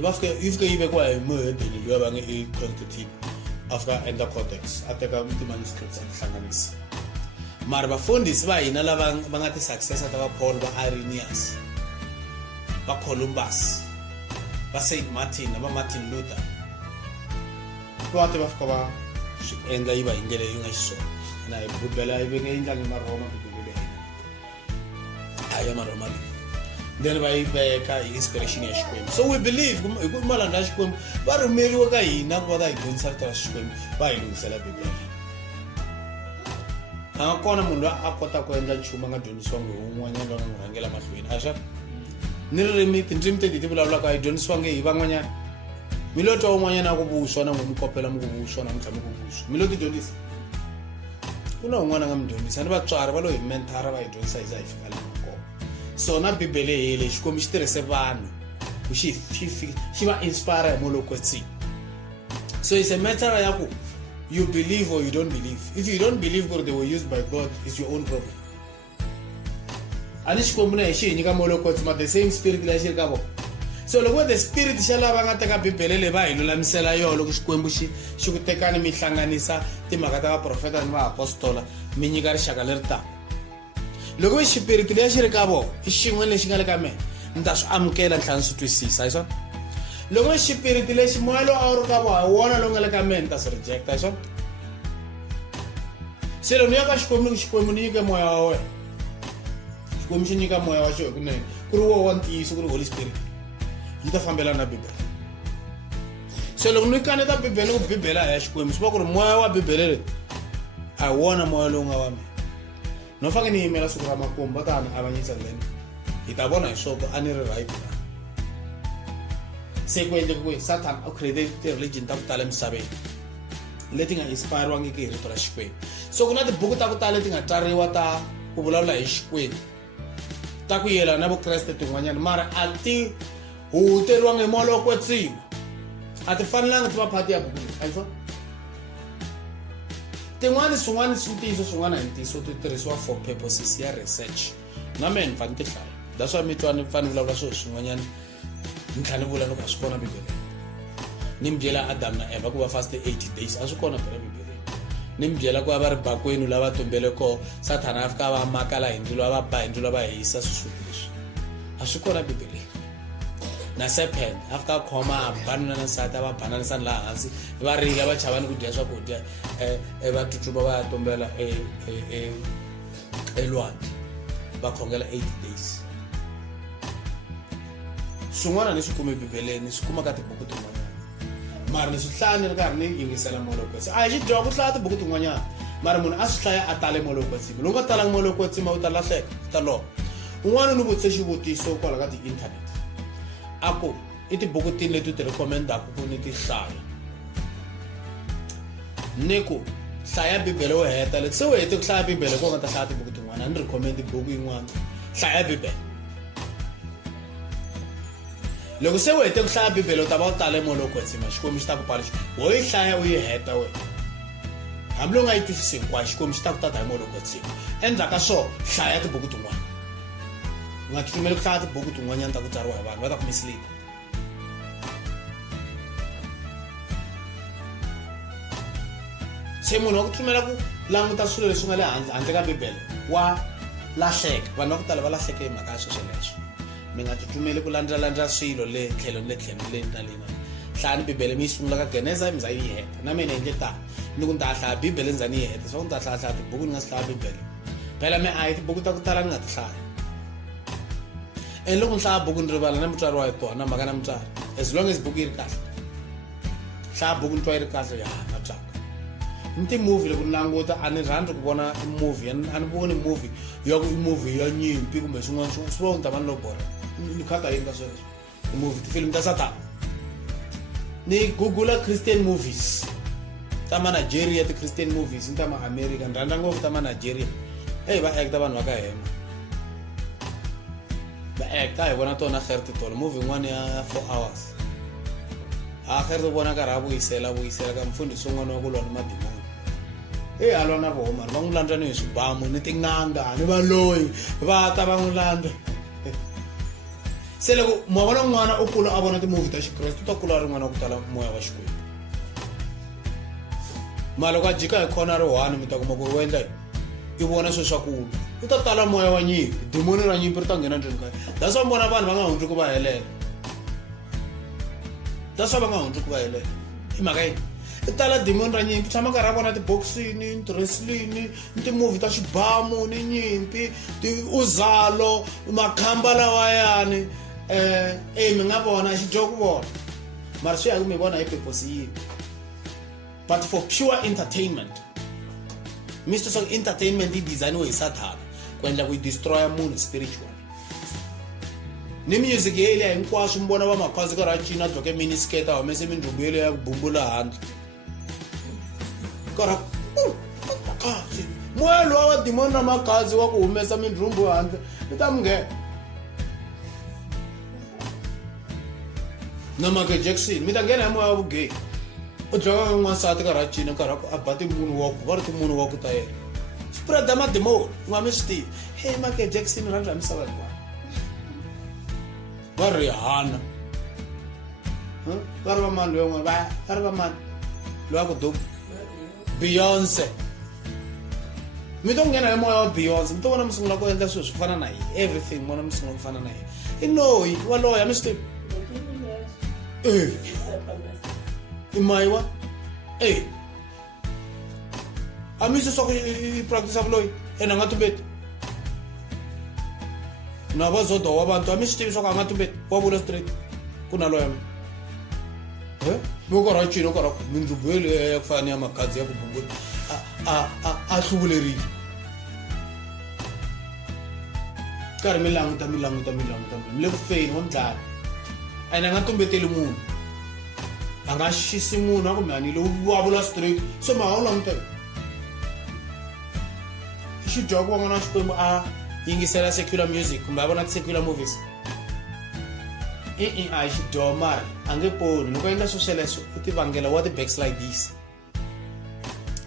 va fika if ka yive kwa muhedeni loyi va nge i quantity after enter cortex ateka ti-manuscripts a tihlanganisa mara vafundhisi va hina lava va nga ti-successor ta va Paul va Irenaeus va Columbus va Saint Martin na va Martin Luther va fika va swi endla yi va hi ndlela yi nga xiswona na hi bibele yi ve nge endlangi maroma bibele leyi a ya maroma leyi then vai veka inspiration ya xikwembu so we believe hi ku malanda ya xikwembu va rhumeriwa ka hina ku va ta hi dyondzisa rito ra xikwembu va hi lunghisela bibele a nga kona munhu loyi a kota ku endla nchumu a nga dyondzisiwangi hi wun'wanyana loyi a nga n'wi rhangela mahlweni axa ni ririmi tindzimi teti ti vulavulaka a hi dyondzisiwangi hi van'wanyana mi lo twa wun'wanyana a ku vuswa na n'wi mi kopela mi ku vuswa na mi tlhela mi ku vuswa mi lo ti dyondzisa ku na wun'wana a nga mi dyondzisa ni vatswari va lo hi mentora va hi dyondzisa hi za hi fika laha so na bibele hele xikwembu xi tirhise vanhu ku xi va inspire hi molokwetsini so it's a matter ya ku you believe or you don't believe if you don't believe ku they were used by God it's your own problem ani xikwembu na hi xi hi nyika molokwetsi ma the same spirit leyi xi ri ka vona so loko the spirit xa lava nga teka bibele leyi va hi lulamisela yona loko xikwembu xi ku tekani mi hlanganisa timhaka ta vaprofeta ni vaapostola mi nyika rixaka leri taka loko i xipiriti leyi xi ri ka vona i xin'we lexi nga le ka mina ni ta swi amukela ni tlhela ni swi twisisa hi swona loko i xipiriti lexi moya lowu a wu ri ka vona hi wona lowu nga le ka mina ni ta swi rejecta hi swona se loko ni ya ka xikwembu ni nyike moya wa wena xikwembu xi nyika moya wa xo hikunene ku ri wo wa ntiyiso ku ri Holy Spirit yi ta fambelana na bibele se loko ni kaneta bibele ku bibele a ya xikwembu swi va ku ri moya wa bibele leyi a hi wona moya lowu nga wa mina no fange ni yimela siku ra makumu va ta ni avanyisa then hi ta vona hi swoko a ni ri right se ku endleke ku Satan a create ti-religion ta ku tala emisaveni leti nga inspiriwangiki hi rito ra xikwembu so ku na tibuku ta ku tala leti nga tsariwa ta ku vulavula hi xikwembu ta ku yelana na vukreste tin'wanyana mara a ti huteriwangi hi molokwetsini a ti fanelanga ti va phati ya buku leyi a yi swona tin'wani swin'wana swi ntiyiso swin'wana hi ntiyiso ti tirhisiwa for purposes ya research na mehe ni fane ti hlaya that's why mi twa ni fane vulavula swilo swin'wanyana ni tlhela ni vula loko a swi kona bibeleni ni mi byela Adam na Eva ku va faste 80 days a swi kona phela bibeleni ni mi byela ku va ri bakwenu lava tumbele ko Sathana a fika va makala hi ndzilo va ba hi ndzilo va hisa swisuti leswi a swi kona bibeleni na serpent a fika khoma banana na nsati a va bananisani laha hansi va rila va chavani ku dya swakudya va tutuba va ya tumbela elwandle va khongela 80 days swin'wana ni swi kume bibeleni swi kuma ka tibuku tin'wanyana mara ni swi hlaya ni ri karhi ni yingisela molokwetsi a hi xi dyoha ku hlaya tibuku tin'wanyana mara munhu a swi hlaya a tale molokwetsimi loko nga talangi molokwetsimi u ta lahleka u ta lova un'wana ni vutise xivutiso kwala ka ti-internet a ku i tibuku tini leti ti recommendaka ku ni ti hlaya ni ku hlaya bibele wo heta leti se u hete ku hlaya bibele ko nga ta hlaya tibuku tin'wana a ni recommend buku yin'wana hlaya bibele loko se u hete ku hlaya bibele u ta va u tale molokwetsima xikwembu xi ta ku pala wo yi hlaya u yi heta wena hambi lo nga yi twisisi hinkwayo xikwembu xi ta ku tata hi molokwetsima endzhaku ka swo hlaya tibuku tin'wana u nga tsutsumeli ku hlaya tibuku tin'wanyana ta ku tsariwa hi vanhu va ta ku mislead se munhu wa ku tshumela ku languta swilo leswi nga le handle ka bibele wa lahleka vanhu va ku tala va lahleke hi mhaka ya sweswo leswo mi nga tsutsumeli ku landzelandza swilo le tlhelo na lena hlaya bibele mi yi sungula ka Genesis mi za yi heta na mina endle tani ni ku ni ta hlaya bibele ndza ni yi heta so ni ta hlaya tibuku ni nga si hlaya bibele phela mi a hi tibuku ta ku tala ni nga ti hlaya and loko ni hlaya buku ni rivala na mutswari wa tona mhaka na mutswari as long as buku yi ri kahle hlaya buku ni twa yi ri kahle ya na tsaka ni ti-movie loko ni languta a ni rhandzi ku vona movie a ni voni movie ya ku i movie ya nyimpi kumbe swin'wana swi va ni ta va ni lo borha ni khata yini ka sweswo movie tifilimi ta Satan ni google Christian movies ta Nigeria ti-Christian movies ni ta ma-America ni rhandza ngopfu ta Nigeria va acta vanhu va ka hema va acta hi vona tona gerti tolo movie yin'wana ya 4 hours gerti u vona karhi a vuyisela ka mfundhisi wun'wana wa ku lwa ni madimoni a lwa na vona va n'wi landza ni hi swibamu ni tin'anga ni valoyi va ta va n'wi landza se loko ma vona n'wana u kula a vona timovie ta Xikreste u ta kula a ri n'wana wa ku tala moya wa Xikwembu mara loko a jika hi khona ri one mi ta kuma ku ri u endla i vona swilo swa kulu u ta tala moya wa nyimpi dimoni ra nyimpi ri ta nghena ndzeni ka yena that's why vona vanhu va nga hundzi ku va helela that's why va nga hundzi ku va helela hi mhaka yini i tala dimoni ra nyimpi tshama karhi a vona tiboxini ti-wrestling ni timovie ta xibamu ni nyimpi uzalo makhamba lawayani mi nga vona xi dyoha ku vona mara swi ya ku mi vona hi purpose yini but for pure entertainment Mr. Song entertainment yi designiwe hi Satan ku endla ku yi destroya munhu spiritual ni music yeleya hinkwaswo mi vona va makhwazi karhi a cina dzoke miniskirt a humese mindlumbu yeleyo ya ku bumbula handle karhi makhazi moya lowa wa dimoni na makhazi wa ku humesa mindlumbu handle ni ta mi nghena na Michael Jackson mi ta nghena hi moya wa vugeyi u dyoka n'wansati karhi a cina karhi a ba timunhu wa ku va ri timunhu wa ku ta yena spread madimoni nga mi swi tivi Michael Jackson rhandza misava hinkwayo va Rihanna va ri va mani loyi n'wana va ri va mani loyi a ku dubu Beyonce mi to nghena hi moya wa Beyonce mi to vona mi sungula ku endla swilo swi fana na yini everything mi vona mi sungula ku fana na yini i noyi wa loya mi swi tivi i mayiwa a mi swi swa ku i practice vuloyi ena nga tumbeti na va zodo wa vantu a mi swi tivi swa ku a nga tumbeti wa vula straight ku na loya mi mi karhi a cina karhi mindzubu yeleyo ya ku fana ya makhadzi ya ku bumbula a hluvulerile karhi mi languta mi le ku feni wa mi dlaya ene a nga tumbeteli munhu a nga xisi munhu a ku mi hanile wa vula straight so ma ha wu langutela i xi dyoha ku va n'wana wa Xikwembu a yingisela secular music kumbe a vona ti-secular movies a hi xi dyoha mara a nge poni loko endla swilo sweleswo u ti vangela wa ti-backslide this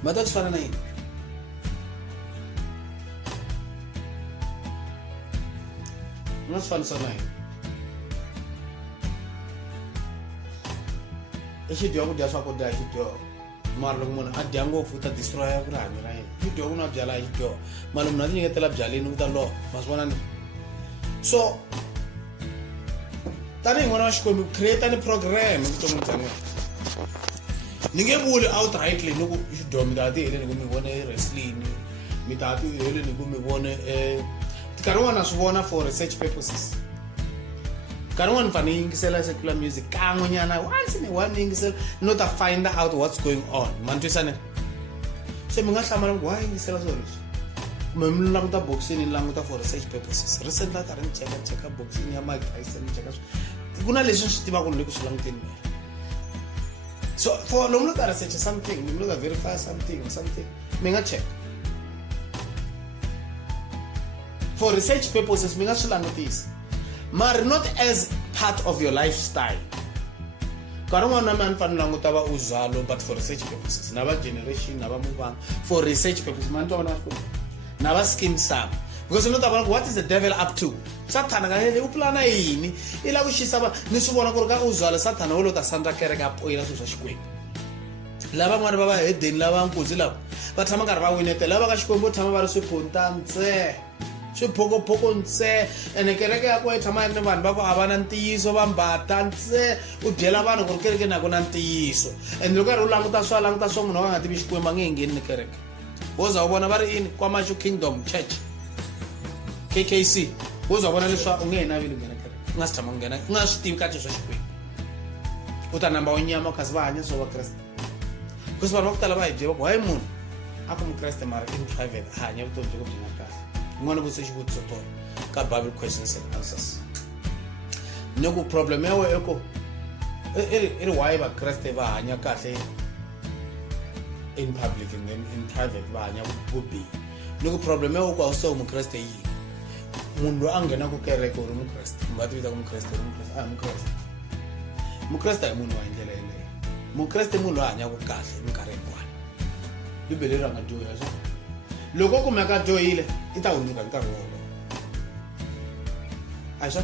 ma ta swi fana na yini ma swi fanisa na yini i xi dyoha ku dya swakudya hi xi dyoha mara loko munhu a dya ngopfu u ta destroya rihanyo ra yena xi dyoha ku na byala hi xi dyoha mara munhu a ti nyiketela byaleni u ta loha ma swi vona ni so tanihi n'wana wa Xikwembu create ni program evuton'wini bya n'wina ni nge vuli outrightly ni ku xi dyoha mi ta ti heleni ku mi vone wrestling mi ta ti heleni ku mi vone nkarhi wun'wana na swi vona for research purposes nkarhi wun'wana ni fane ni yingisela secular music kan'wenyana once in a while ni yingisela no ta find out what's going on ma ni twisane se mi nga hlamala ku why yingisela swilo leswi kumbe mi languta boxini ni languta for research purposes recently a karhi ni cheka boxini ya Mike Tyson ni cheka ku na leswi ni swi tivaka ni le ku swi languteni mina so for lomu lo ta research something lomu lo ta verify something mi nga check for research purposes mi nga swi langutisa mara not as part of your lifestyle nkarhi wun'wana na mina ni fanele languta va uzalo but for research purposes na va generation na va muvanga for research purposes mani to vona na va skin sam because no ta vona what is the devil up to Satan ka hele u plana yini i la ku xisa va ni swi vona ku ri ka uzalo Satan wo lo ta sandra kereke a poyela swilo swa Xikwembu lava n'wana va va hedeni lava nkuzi lava va tshama karhi va winetela lava ka xikwembu tshama va ri swiphunta ntse swiphokopoko ntse ene kereke ya ko yi tshama yi ri ni vanhu va ku a va na ntiyiso va mbata ntse u byela vanhu ku ri kereke na ku na ntiyiso ende loko karhi u languta swa munhu va nga tivi xikwembu a nge ngheni ni kereke woza u vona va ri ini kwamashu kingdom church KKC woza u vona leswa u nge hi navili nghena kereke u nga si tshama u nghena u nga swi tivi kahle swa xikwembu u ta namba unyama kasi va hanya swo vakreste because vanhu va ku tala va hi byela va ku hayi munhu a ku mukreste mara in private a hanya vutomi byo ka byi nga kahle n'wana ku se xivutiso tona ka Bible questions and answers ni ku problem ya we eko i ri why vakreste va hanya kahle in public and then in private va hanya vubihi ni ku problem ya we ku a wu se mukreste yini munhu loyi a nghenaku kereke u ri mukreste mi va ti vita ku mukreste u ri mukreste a hi mukreste mukreste hi munhu wa hi ndlela yeleyo mukreste munhu loyi a hanyaku kahle minkarhi hinkwayo bibele ri nga dyohi swa loko kumeka dyohile i ta hundzuka hi nkarhi wolowo a swa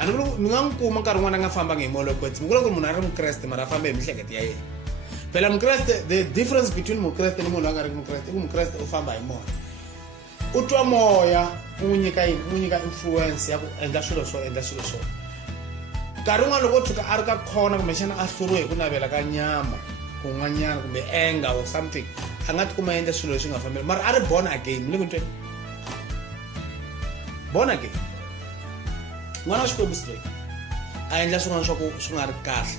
a ni nga n'wi kuma nkarhi wun'wana a nga fambanga hi molokwetsi mi vula ku ri munhu a ri mukreste mara a famba hi mihleketo ya yena phela mukreste the difference between mukreste ni munhu loyi a nga ri ki mukreste i ku mukreste u famba hi moya u twa moya u n'wi nyika yini u n'wi nyika influence ya ku endla swilo swo nkarhi wun'wana loko u tshuka a ri ka khona kumbexana a hluriwe hi ku navela ka nyama kun'wanyana kumbe anger or something a nga tikuma endla swilo leswi nga fambeli mara a ri born again mi le ku ntweni born again n'wana wa xikwembu straight a endla swin'wana swi nga ri kahle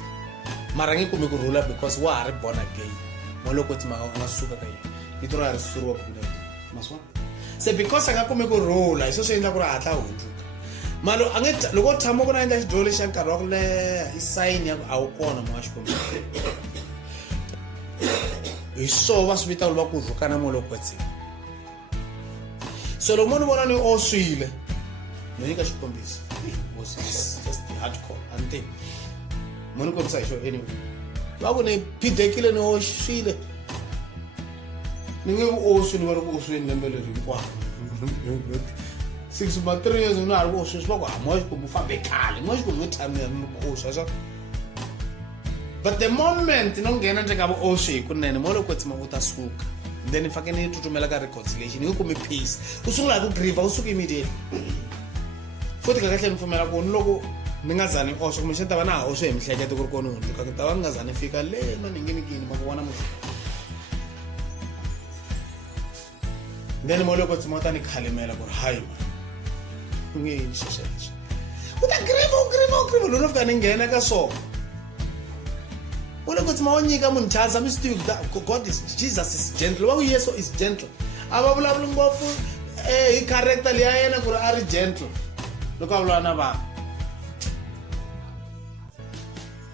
mara a nge kumi kurhula because wa ha ri born again mo loko tsimaka u nga suka ka yena vito ra ha ri suriwa kunene maswona se because a nga kumi kurhula hi sweswi endla ku ri hatla hundzuka malo a nge loko u tshama ku na endla xidyoho lexi ya nkarhi wa ku leha i sayini ya ku a wu kona mo wa xikwembu hi swo va swi vitaka va ku rhukana mo loko kwetsini so loko mo ni vona ni oswile no nyika xikombiso just hardcore ante mo ni kombisa hi xo anyway va ku ni phidekile ni oswile ni nge ku oswi ni va ri ku oswini lembe leri hinkwaro 6 ma 3 years ni ha ri ku oswi swi va ku mo wa xikwembu fambe khale mo wa xikwembu yo tshamela ni ku oswa swa but the moment no nghena nje ka vuoswi hi kunene mo loko tsima u ta suka then i fanele ni tsutsumela ka reconciliation ni kumi peace u sungula ku grieve u suka immediately futhi ka kahle ni pfumela ku ni loko ni nga zani oswi kumbe xi ta va na ha oswi hi mihleketo ku ri kona hundzuka ku ta va ni nga zani fika le na ni nginikini ma ku vona munhu then mo loko tsima u ta ni khalimela ku ri hayi ma u nge yini xexexo u ta grieve loko fika ni nghena ka swona When God ma nyika munhu chance I'm still that God is Jesus is gentle. Wa Yesu is gentle. Ava vulavula ngopfu hi character leya yena ku ri a ri gentle. Loko a vulavula na vanhu.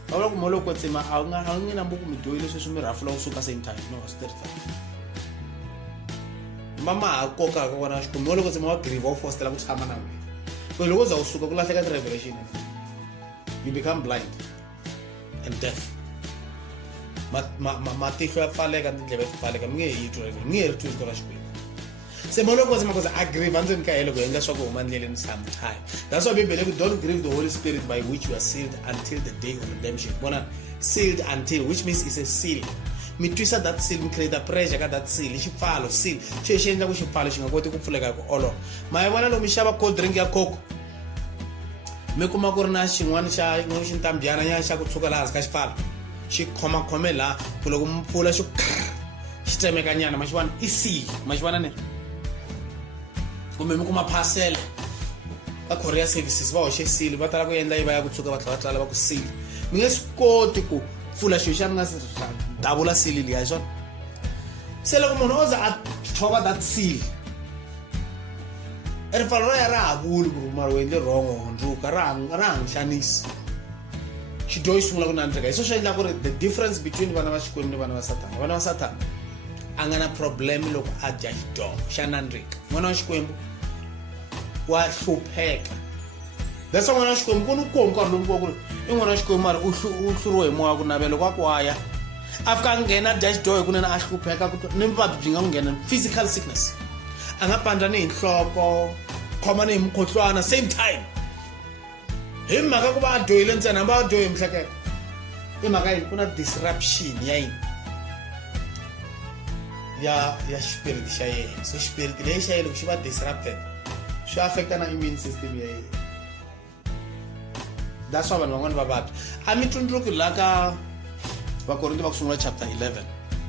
Va vula ku mo loko tsema a nge na mbuku mi dyohile sweswi mi rafula u suka same time no straight mama a koka ka vona xikwembu mo loko tsema wa grieve wa fostela ku tshama na wena. Ko loko za u suka ku lahleka revelation you become blind and deaf. matihlo ya pfaleka tindleve ti pfaleka mi nge hi twi mi nge ri twi vito ra xikwembu se mo loko makoza a grieve andzeni ka yele ku endla swa ku huma ndleleni sometime that's why bibele ku don't grieve the Holy Spirit by which you are sealed until the day of redemption bona sealed until which means is a seal mi twisa that seal mi create pressure ka that seal xipfalo seal xi endla ku xipfalo xi nga koti ku pfuleka hi ku olova ma yi vona loko mi xava cold drink ya coke mi kuma ku ri na xin'wana xa xintambyana nyana xa ku tshuka laha hansi ka xipfalo xi khome la ku loko mi pfula xi tsemeka nyana ma xi vona i seal ma xi vona ni kumbe mi kuma parcel ka courier services va hoxe seal va tala ku endla yi va ya ku tshuka va tlhela va tala va ku seal mi nge swi koti ku pfula xilo xa mi nga si davula seal liya hi swona se loko munhu o za a thova that seal ripfalo ra ya ra ha vuli ku mara u endle wrong hundzuka ra ha n'wi xanisi xidyoho xi sungula ku nandzika hi swo swi endla ku ri the difference between vana va xikwembu ni vana va satana a nga na problem loko a dya xidyoho xa nandzika n'wana wa xikwembu wa hlupheka that's why n'wana wa xikwembu ku ni koho nkarhi lowu ku ri i n'wana wa xikwembu mara u hluriwe hi moya ku navela loko a kwaya a fika a nghena a dya xidyoho hi kunene a hlupheka ni vuvabyi byi nga n'wi nghena physical sickness a nga pandza ni hi nhloko khoma ni hi mukhohlwana same time hi mhaka ku va a dyohile ntsena hambi a dyohe hi mihleketo imhaka kuna disruption ya spirit xa yena. So spirit leyi xa yena loko xi va disrupted swi affecta na immune system ya yena. That's why vanhu van'wana va vabya. A mi tsundzuki la ka Vakorinto va ku sungula chapter 11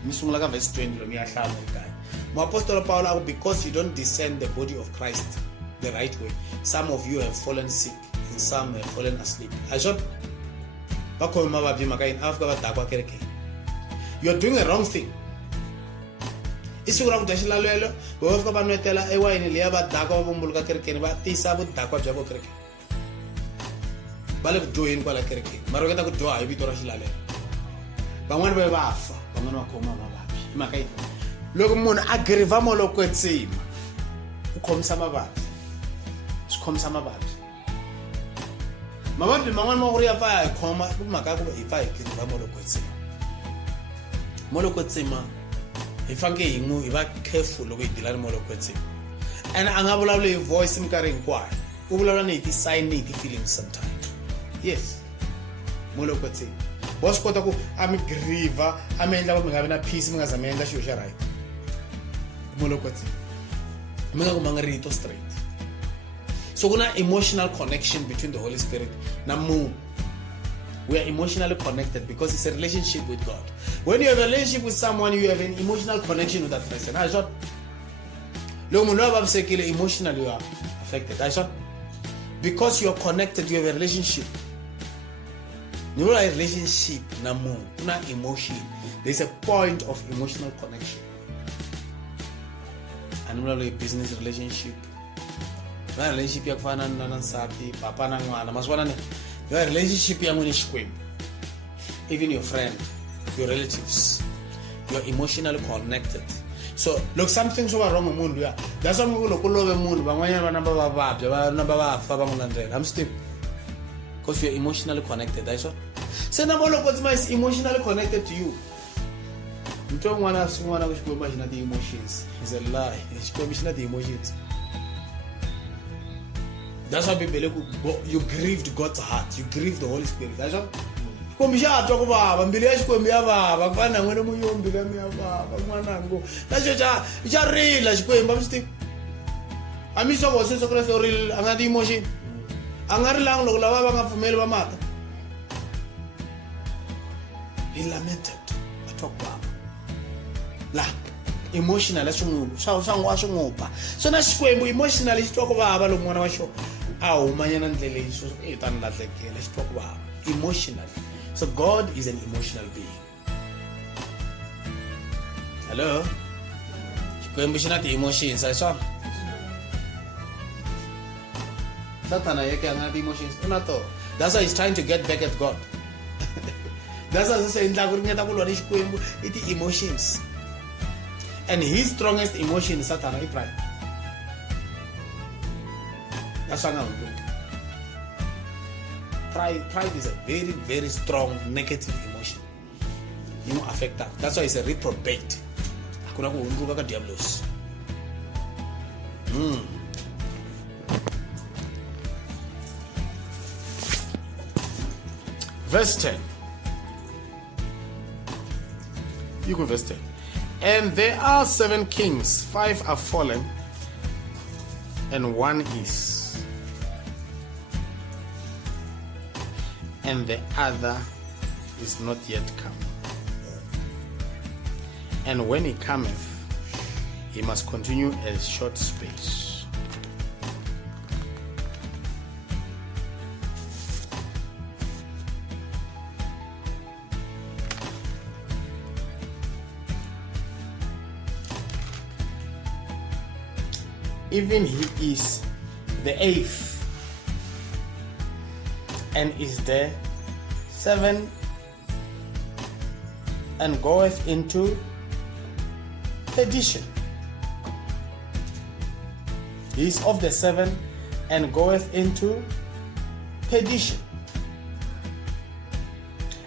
mi sungula ka verse 20 lo mi ya hlaya ekaya. Muapostolo Paul aku, because you don't discern the body of Christ the right way, some of you have fallen sick and some have fallen asleep. Asho va khoma mavabyi mhaka yini afika va dakwa kereke. You're doing a wrong thing. Isiku ra ku dya xilalelo va fika va nwetela ewayini liya va dakwa va vumbuluka kerekeni va tisa vudakwa bya vo kerekeni. Va le ku dyoheni kwala kerekeni mara ku ta ku dyoha hi vito ra xilalelo. Van'wana va fa, van'wana va khoma mavabyi hi mhaka yini loko munhu a girivha molokwetsima u khomisa mavabyi, swi khomisa mavabyi man'wana ma ku ri ya pfa hi khoma ku mhaka ya ku hi pfa hi girivha molokwetsima hi faneke hi va careful loko hi dila ni molokwetsima. And a nga vulavuli hi voice minkarhi hinkwayo, u vulavula ni hi ti-sign ni hi ti-feelings sometimes. Yes, molokwetsima wa swi kota ku a mi girivha a mi endla mi nga vi na peace mi nga za mi endla xilo xa right. Molokwetsima mi nga ku ma nga rito straight. So kuna emotional connection between the Holy Spirit na munhu. We are emotionally connected because it's a relationship with God. When you have a relationship with someone, you have an emotional connection with that person. I thought, loko munhu va vavisekile emotionally you are affected. I thought, because you are connected, you have a relationship. You know, a relationship na munhu, kuna emotion. There's a point of emotional connection. And a business relationship. Na relationship ya kufana na nsati, papa na n'wana, maswana ne. Your relationship ya n'wina xikwembu. Even your friend, your relatives, you're emotionally connected. So look, something so wrong with munhu luya. That's why loko love munhu van'wanyana va namba va vabya, va namba va fa va n'wi landzela. I'm still because you're emotionally connected. That's what. So na loko is emotionally connected to you. Mtu n'wana swin'wana ku xikwembu xi na ti-emotions. It's a lie. Xikwembu xi na ti-emotions. That's why people you grieved God's heart. You grieved the Holy Spirit. That's why. Xikwembu xa twa ku vava, mbilu ya xikwembu ya vava, ku fana na n'wina munhu mbilu ya mi ya vava, n'wanangu. Naxo xa rila xikwembu, a mi swi tivi. A mi swa ku Yesu Kreste u rile, a nga ti-emotion. A nga rilangi loko lava va nga pfumeli va mata. He lamented. A twa ku vava. La emotional swa n'wi ba. So na xikwembu emotionally xi twa ku vava loko n'wana wa xona a humanyana ndleleni so i ta ni lahlekela xi twa ku vava emotionally. So God is an emotional being. Hello? Xikwembu xi na ti-emotions, a swona? Satana yeke a nga na ti-emotions, u na tona. That's why he's trying to get back at God. That's why se endla ku ringeta ku lwa ni xikwembu i ti-emotions. And his strongest emotion is Satan, is pride. That's why I'm doing. Pride is a very, very strong negative emotion. You know, affect that. That's why it's a reprobate. Hakuna kuunduka ka diablos. Verse 10. You go verse 10. And there are 7 kings, 5 are fallen, and 1 is. And the other is not yet come. And when he cometh, he must continue a short space. Even he is the 8th, and is the 7th, and goeth into perdition. He is of the 7th, and goeth into perdition.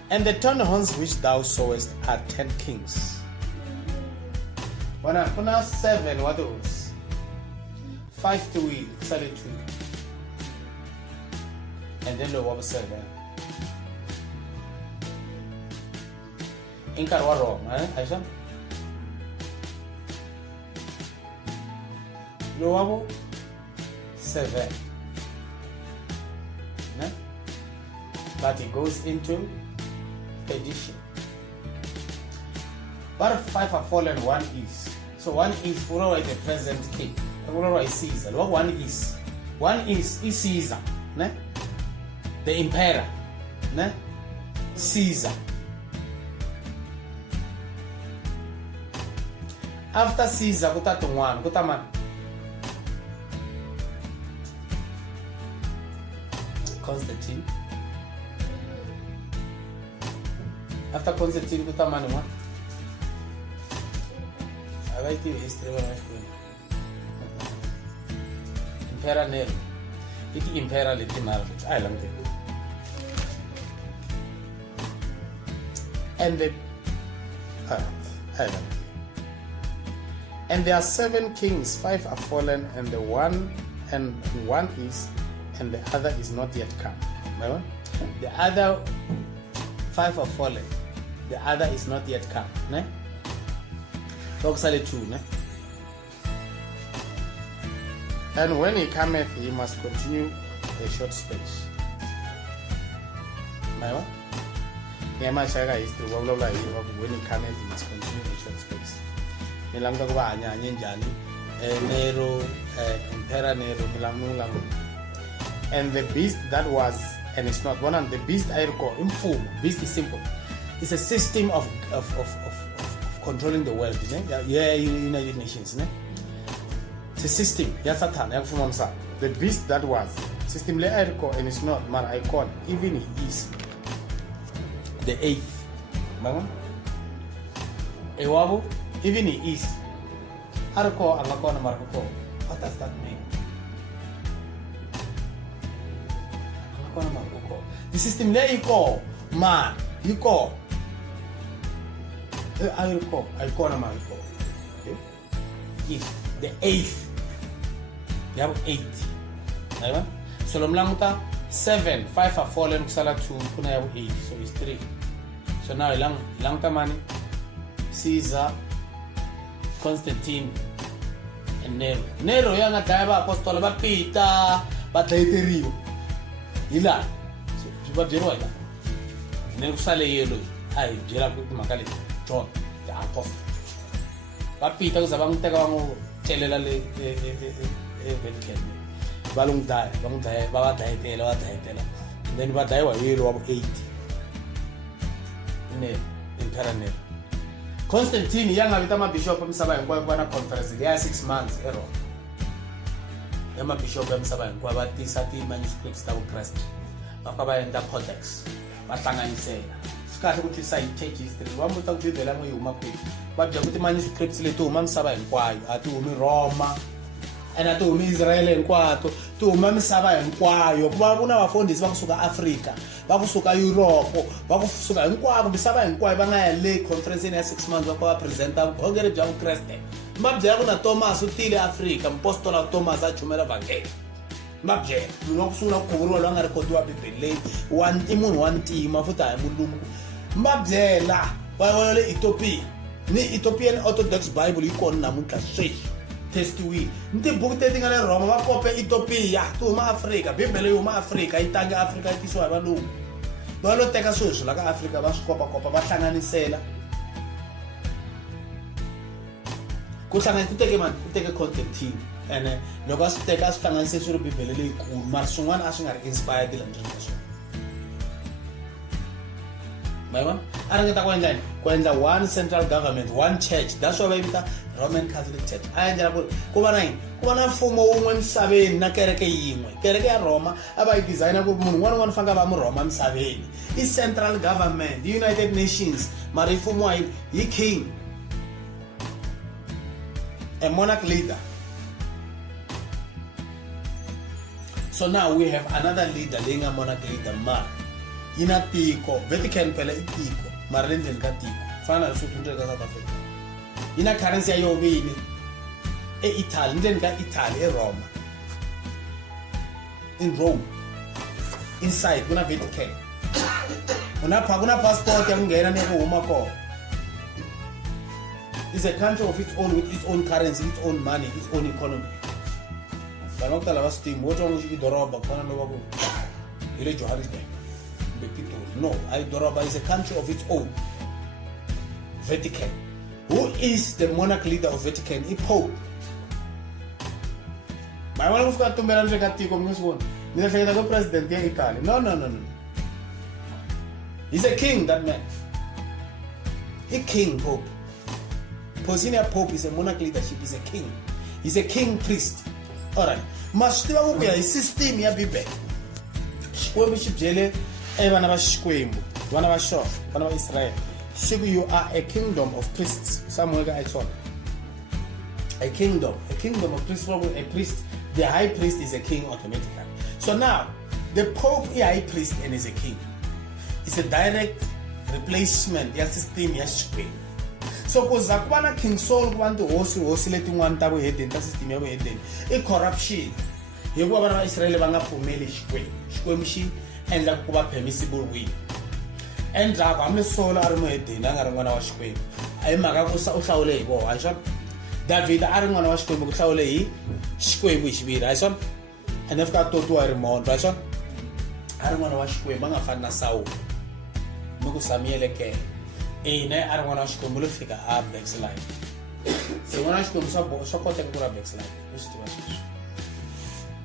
And the 10 horns which thou sawest are 10 kings. When I put 7, what those? 5 to wheel, 32. And then the 7. nkarhi wa Roma a hi swona lowu wa vu 7 ne? But it goes into perdition. But 5 are fallen, 1 is. So 1 is for the present king. For Caesar. What 1 is? 1 is Caesar. Ne? The emperor. Ne? Caesar. After Caesar, kutatu 1. Kutaman. Constantine. After Constantine, kutaman 1. I like the history of my school. Impera Nero. Iki Impera Litinal, which I learned it. And the and there are 7 kings, 5 are fallen, and one is, and the other is not yet come. Remember? The other 5 are fallen, the other is not yet come. Ne? Two, ne? And when he cometh, he must continue a short space. Remember? History, when he cometh, he must continue a short space. Nero, Emperor Nero, and the beast that was, and it's not one, and the beast I recall, beast is simple. It's a system of controlling the world, United Nations. It's a system. The beast that was system I recall, and it's not man I call, even he is the 8th. Ewabu, even he is. Arko angakona marko. What does that mean? Angakona marko. The system there you call man, you call. I call a marko. If the 8th, you have 8. Right? So lamta 7, 5 are fallen, kusala 2, kuna have 8, so it's 3. So now ilang money, Caesar, Constantine, and Nero. Nero yang adaba apostol ba Peter, ba Rio. Ila. So ba jero ila. Nero kusale yelo. Ai jera ku makale John, the apostle. Ba Peter kusabang teka wangu chelela le Vatican. Balung dai, baba dai tela. Then ba dai wa yelo wa 8. Emperor Nero. Constantine yang abita bishop emsaba kwa conference ya 6 months ero. Yama bishop emsaba kwa batisa ti manuscripts ta Christ. Bakaba enda codex. Bahlanganisela. Sikhathi ukuthi side church history wamuta ukudedela ngoyuma kwethu. Babya ukuthi manuscripts lethu mamsaba enkwayo ati umi Roma. Ena to umi Israel enkwato, to umi misaba enkwayo. Kuba kuna bafundisi bakusuka Africa. Bakusuka Europe, bakusuka hinkwavo misava hinkwayo bangaya le conference ya 6 months bakwa presenta vukhongeri bya vukreste. Mabye kuna Thomas utile Africa, mpostola Thomas a chumela vangeli. Mabye unokusula kukhulwa lwa nga recordiwa Bibele, munhu wa ntima futhi hayi mulungu. Mabye la wa le Ethiopia. Ni Ethiopian Orthodox Bible yikona namuntlha sweswi. Testiwi ntibuku teti nga le Roma va kope Ethiopia to huma Africa, Bibele huma Africa, yi tanga Africa yi tisiwa hi valungu. Va lo teka sweswi la ka Africa va swi kopa va hlanganisela. Ku hlanganisa ku teke Constantine ene loko a swi teka a swi hlanganise swi ri Bibele leyikulu mara swin'wana a swi nga ri inspired hi landzeni ka swona. Mayibona? A ringeta ku endla one central government, one church. That's why va yivita Roman Catholic Church. A endlela ku va na yini? Ku va na mfumo wun'we misaveni na kereke yin'we. Kereke ya Roma a va yi designer ku munhu un'wana fanga va murhoma misaveni. I central government, United Nations, mara yi fumiwa hi king, a monarch leader. So now we have another leader, leyi nga monarch leader mara yina tiko, Vatican phela I tiko, mara le ndzeni ka tiko. Fana Lesotho ndzeni ka South Africa. Yina currency ya yovini Italy, ndzeni ka Italy, Roma. In Rome. Inside kuna Vatican. Kuna passport ya ku nghena ni ku huma kona. It's a country of its own, with its own currency, its own money, its own economy. No, Idoroba is a country of its own. Vatican. Who is the monarch leader of Vatican? The Pope. My one of got to president in Italy. No. He's a king, that man. A king, Pope. Posinia Pope is a monarch leadership, he's a king. He's a king priest. Alright. Mashtiwa upia is system ya bibe. Shkwembu shibjele ebana ba shkwembu. Wana ba shof, wana ba Israel. You are a kingdom of priests. Somewhere I saw. A kingdom of priests. A priest, the high priest is a king automatically. So now, the Pope is a high priest and is a king. It's a direct replacement. Your system, your shkwembu. So because Zakwana King Saul want to also letting one table head in system your head in corruption. You go over Israel banga pumeli shkwemshi and la kuba permissible way. And Zak I'm the soul arm head in Nangarangana was shkwem. I magakusa ushaule go I shot David Arangana was shkwem shaule shkwem which be I shot and I've got to remount I shot Arangana was shkwem banga fana sao Mugu Samuel ke I don't want to go to the backslide. So when I go to the backslide,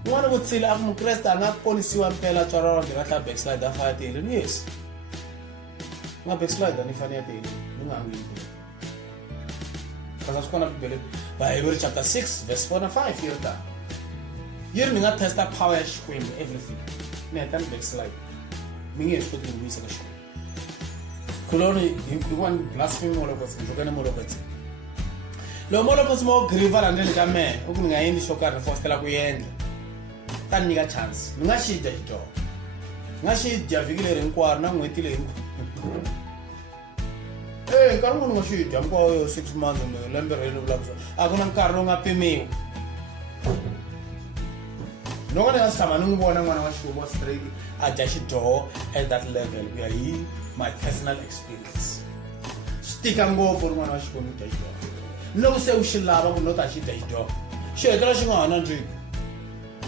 you want to say, I'm crest and not policy one pella to around the backslide. That's how I tell you. Yes, not backslide, and if I tell you, because I was going to be by Hebrews chapter 6, verse 4 and 5. Here, you're not test that power, scream everything. Not backslide. Me is putting music. Kuloni, you want blasphemy molokos, you can molokos. Lo molokos mo grivar and then come, opening a shocker for Stella Queen. Tan me a chance. Nashi the jaw. Nashi Javigler in Quarnam with Tilling. Hey, Carmon was shoot, jump 6 months in the lumber in the blocks. I'm going to carry up to me. No one else, someone who was straight at Jashi door at that level. We are here. My personal experience. Stick and go for one of the no social lava will not achieve the job. She is rushing on and drink.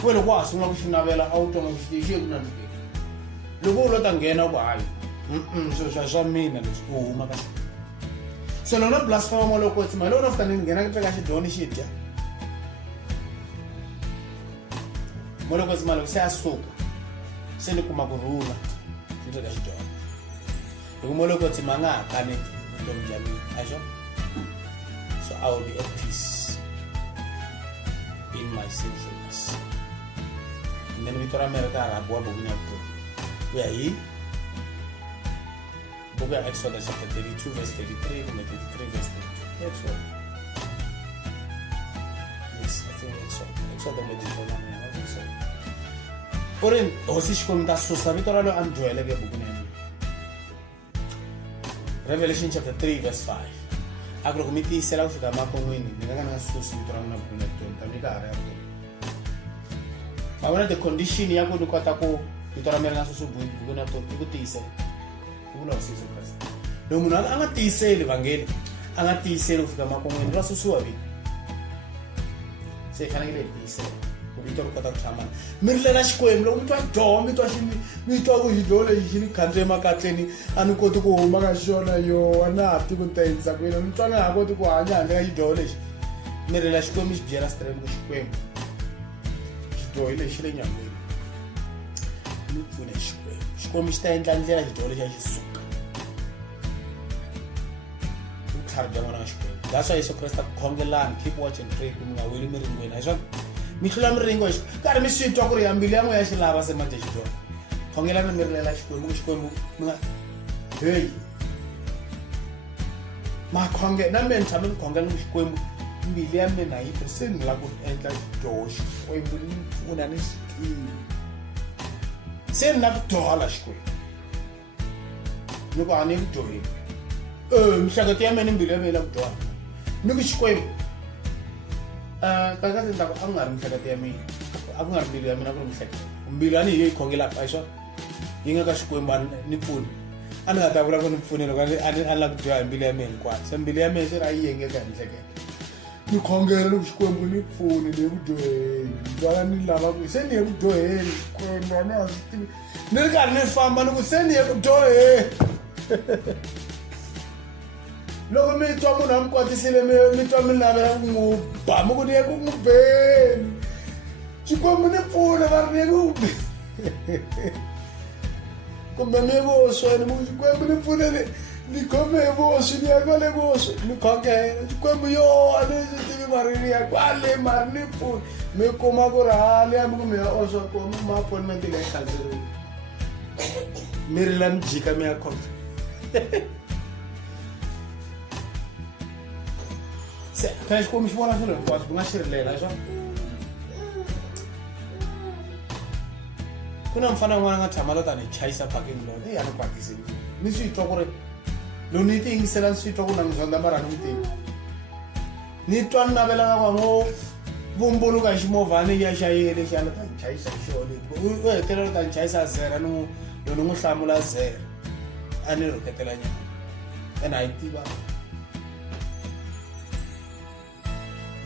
Well, it was one of the novella out of the children. The world again a while. So shall mean and oh, my gosh. So, no blasphemy all of what's my lord of the Ganaka don't shit ya. Molokos Malo says soap. Send the Kumaguruna into the job. Umoloko timanga kane domjami ajo. So I will be at peace in my sinfulness. And then we told America Arabua Buginato. We are here. Boga Exodus chapter 32 verse 33, 33 verse 32. Exodus. Yes, I think Exodus meditation. Por in Osish Komita Susavitoralo and Joel Bugina. Revelation chapter 3 verse 5. Agro committee set out the map on winning. They're going to associate I wanted the condition you go to Katako, Utoramela Subu, Buguna to Tise. Who knows his person? No, I'm a tea sale, Evangel. I'm a tea sale of the Mapon and Rasuavi. Say, can I get tea sale? We talk about Chaman. Milanash Quem, long time, Tom, we talk with you, country Macatini, and go to go, Magashona, you are not to contain Saquin, and trying to go to go and I dolish. Miralash Quem is jealous, Tremush Quem. Dolish, young lady. Look for the Squam. Squam stand and there is dolish as soup. That's why I so crest up Congalan, keep watching, trade, I will when I saw. Michulam Ringosh, got a mission talker and Billiam where she lavas a magic door. Congelan and Mirlash, hey. My conga, number and Taman Congan, William and I to send Lago and like Josh, or food and his send up to Alash. Look on him to him. Shagatiam and Billiam of Joa. Look at Squim. Kagatin ako ang ngayon sa katiami. Ako nga bilihan mo na kung sa. Bilani yung kongilap ay so. Yung nga kasi kuwan ni pun. ani nga ta vula ku ni pfunile loko ani la ku dyoha mbilu ya mina hinkwayo se mbilu ya mina se ri a yi yengeka hi miehleketo ni khongela loko Xikwembu ni pfuni ni le ku dyoheni ndlwala ni lava ku se ni ye ku dyoheni Xikwembu a ni ha swi tivi ni ri karhi ni famba ni ku se ni ye ku dyoheni loko mi twa munhu a mi kwatisile mi twa mi navela ku n'wi ba mi ku ni ye ku n'wi beni Xikwembu ni pfuna va ri ni ye ku kumbe mi ye vusweni mu Xikwembu ni pfuneni ni khome hi vuswi ni ya kwale vuswi ni khongela Xikwembu yo a ni swi tivi mari ni ya kwale mari ni pfuni mi kuma ku ri hali ya mi ku mi ya oswa kona ma-appointment leyi khandzeriwile mi ri la mi jika mi ya khoma se phela Xikwembu xi vona swilo hinkwaswo ku nga xirilela hi swona ku na mfana n'wana nga tshama lota ni chayisa parking lot a ni pakisile ni swi twa ku ri loko ni ti yingisela ni swi twa ku na n'wi zonda mara ni n'wi tivi ni twa ni navela ka van'wo vumbuluka hi ximovha ni ya xayele xana ta ni chayisa hi xona u hetelela ta ni chayisa zera loko ni n'wi hlamula zera a ni rhuketela nyana ene a yi tiva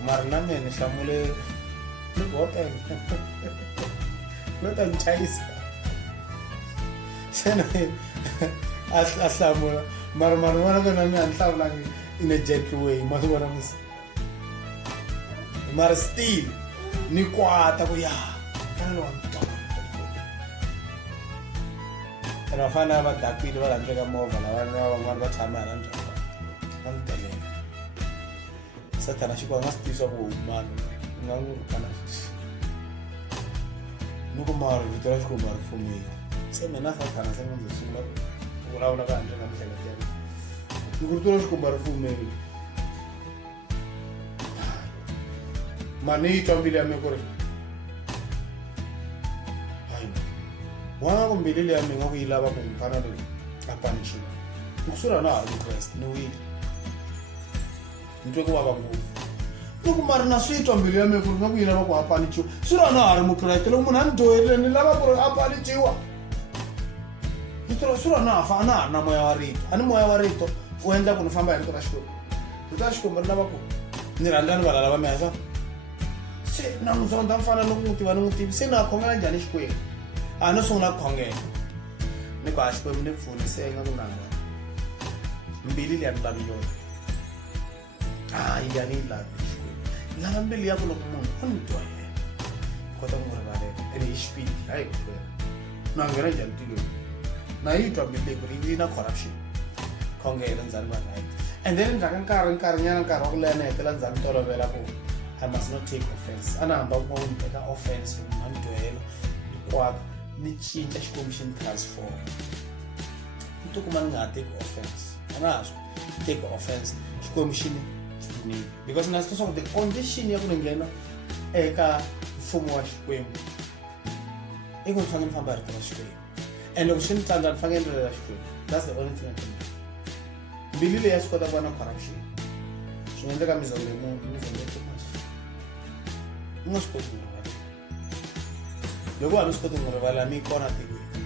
mara na mina ni hlamule ni boteng no ta ni chayisa se na a hlamula mara vona ku na mina ni hlavulangi in a gentle way ma swi vona musi mara still ni kwata ku ya kana wa ene vafana va dakwile va landzeka movha van'wana va tshama hala njhani a ni telela satana xikwanga nga swi tivisa ku mani u nga n'wi rhukana ni ku mara vito ra Xikwembu a ri pfumeli se mina satana se ndzi sungula ku vulavula ka handle ka miehleketo ya mina ni ku vito ra Xikwembu a ri pfumeli mani yi twa mbilu ya mina ku ri hayi wanga ku mbilu leyi ya mina ku yi lava ku mfana loyi a panichiwa ni kusura na ha ri Kreste ni wile ni twe ku vava ngopfu loko mari na swi twa mbilu ya mina ku ri nga ku yi lava ku a panichiwa swi ra na ha ri mukreste loko munhu a ni dyoherile ni lava ku ri a panichiwa swi ra na ha fa a na ha ri na moya wa rito a ni moya wa rito u endla ku ni famba hi rito ra Xikwembu rito ra Xikwembu ri lava ku ni rhandza ni valala va mina se na n'wi zonda mfana ni ku n'wi tiva ni n'wi tivi se na khongela njhani Xikwembu a no sungula ku khongela ni ku a Xikwembu ni pfunise nga ku nanga mbilu leyi a ni lavi yona hayi a ni yi lavi Xikwembu lava mbilu ya ku loko munhu a ni dyohela kota ku n'wi rivalela ene hi xipidi hayi ku hlwela na nghena njhani tilweni na yi twa mbilu leyi ku ri yi na corruption khongela ndzhani va right and then ndzhaku nkarhinyana nkarhi wa ku leha ni hetela ndzhaku ni tolovela ku I must not take offense a ni hamba ku ni teka offense loko ma ni dyohela hikwako ni cinca Xikwembu xi ni transform ni tikuma ni nga ha teki offense a nga ha swi take offense Xikwembu xi ni pfunile because na swi twa swa ku the condition ya ku ni nghena eka mfumo wa Xikwembu i ku ni fanele ni famba hi rito ra Xikwembu and loko xi ni tsandza ni fanele ni rilela Xikwembu that's the only thing I can do mbilu leyi ya swi kota ku va na corruption swi nga endleka mizongo u nga swi koti ku rivala loko wa mi swi koti ku rivala mi kona tikweni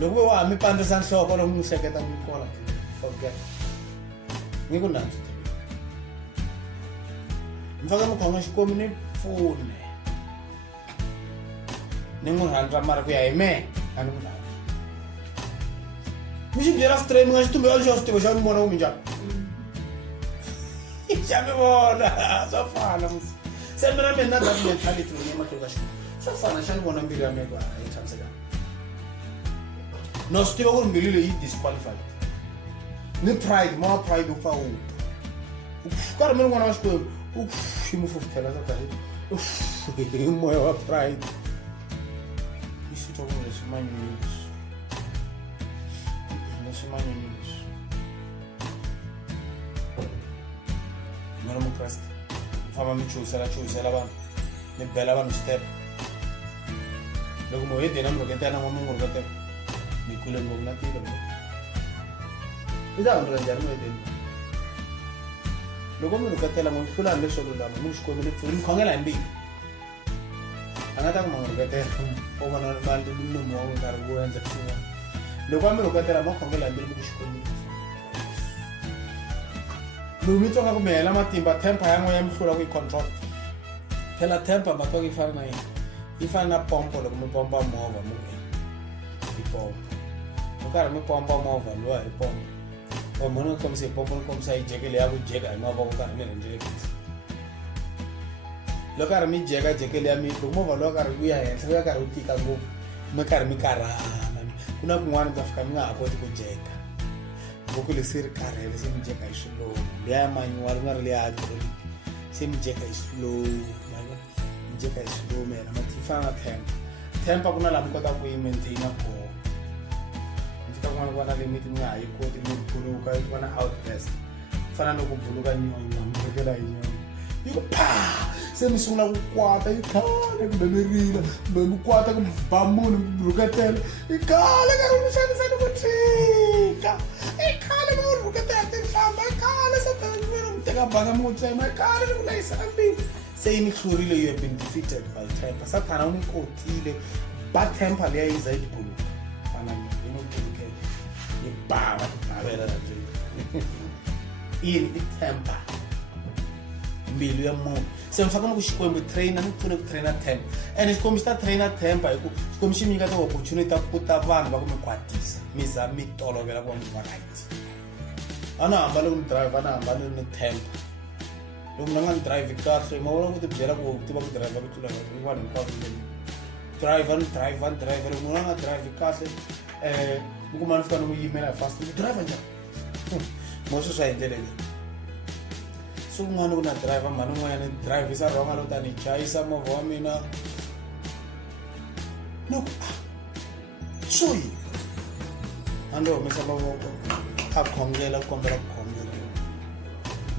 loko wa ha mi pandzisa nhloko loko mi hleketa mi kona forget ngi ku nandzu mi faka mi khonga Xikwembu ni pfune ni n'wi rhandza mara ku ya hi mehe a ni n'wi rhandzi mi xi byela straight mi nga xi tumbela xo swi tiva xa mi vona ku mi njhani xa mi vona swa fana se mina na that mentality leyi emahlweni ka Xikwembu swa fana xa ni vona mbilu ya mina ku yi tshamiseka no swi tiva ku ri mbilu leyi yi disqualified ni pride moya pride u pfa u karhi mi ri n'wana wa Xikwembu xi mu fufutela sa tani hi moya wa pride i swi twa ku ri leswi manyunyu leswi manyunyu mina mukreste mi famba mi chuhisela vanhu mi bela vanhu step loko mohedi yena mi rhuketela n'wana mi n'wi rhuketela mi kule ngopfu na tilo i ta hundza njhani mohedeni loko mi rhuketela n'wi hlula ni leswo lulama mi Xikwembu ni pfuni mi khongela hi mbilu a nga ta ku ma n'wi rhuketela u vona nomu wa n'wi nkarhi wu endla swin'wana loko a mi rhuketela ma khongela hambi mi ku xikwembu loko mi tsonga ku mi hela matimba temper ya n'we ya mi hlula ku yi control phela temper ma yi fana na yini yi fana na pompo loko mi pompa movha mi yi pompa mi karhi mi pompa movha luwa hi pompa munhu ni kombisa hi pompo ni kombisa hi jekele ya ku jeka hi mavoko karhi mi rhendzelekisa loko karhi mi jeka jekele ya mi loko movha lowu karhi wu ya henhla wu ya karhi wu tika ngopfu mi karhi mi karhala ku na kun'wana mi ta fika mi nga ha koti ku jeka voko lesi ri karhele se mi jeka hi slow liya ya manyuwa ri nga ri liya hydraulic se mi jeka hi slow mi jeka hi slow mena mati fana na temper ku na laha mi kota ku yi maintaina koho mi fika kun'wana ku va na limit mi nga ha yi koti mi buluka yi va na outburst fana loko buluka nyonyo mi vekela hi nyonyo yi ku se mi sungula ku kwata yi khale kumbe mi rila kumbe mi kwata ku ba munhu mi rhuketela yi khale karhi mi xanisani ku tshika i khale mi rhuketela tinhlamba i khale satana mi teka banga mi n'wi tsema i khale ni ku lahisaka mbilu se yi mi hlurile you have been defeated by temper satana u ni kotile ba temper leya yi za yi buluka fana yi no bulukela yi bava ti bavela la njeni yini i temper mbilu ya munhu se mi fanele ku xikwembu trainer ni pfune ku trainer temper and xikwembu xi ta trainer temper hi ku xikwembu xi mi nyika ti-opportunity ta ku ta vanhu va ku mi kwatisa mi za mi tolovela ku va mi va right a na hamba loko ni drive a na hambani ni temper loko mina nga ni drive kahle ma vona ku ti byela ku tiva ku drive ku tlula vanhu hinkwavo driver loko munhu a nga drive kahle mi kuma ni fika ni ku yimela fast ni driver njhani mo swi swa hi ndlela leyi swin'wana ku na driver mhani n'wanyana ni drivisa rhonga loko ta ni chayisa movha wa mina ni ku swo yini a ni humesa mavoko a khongela ku kombela ku khongela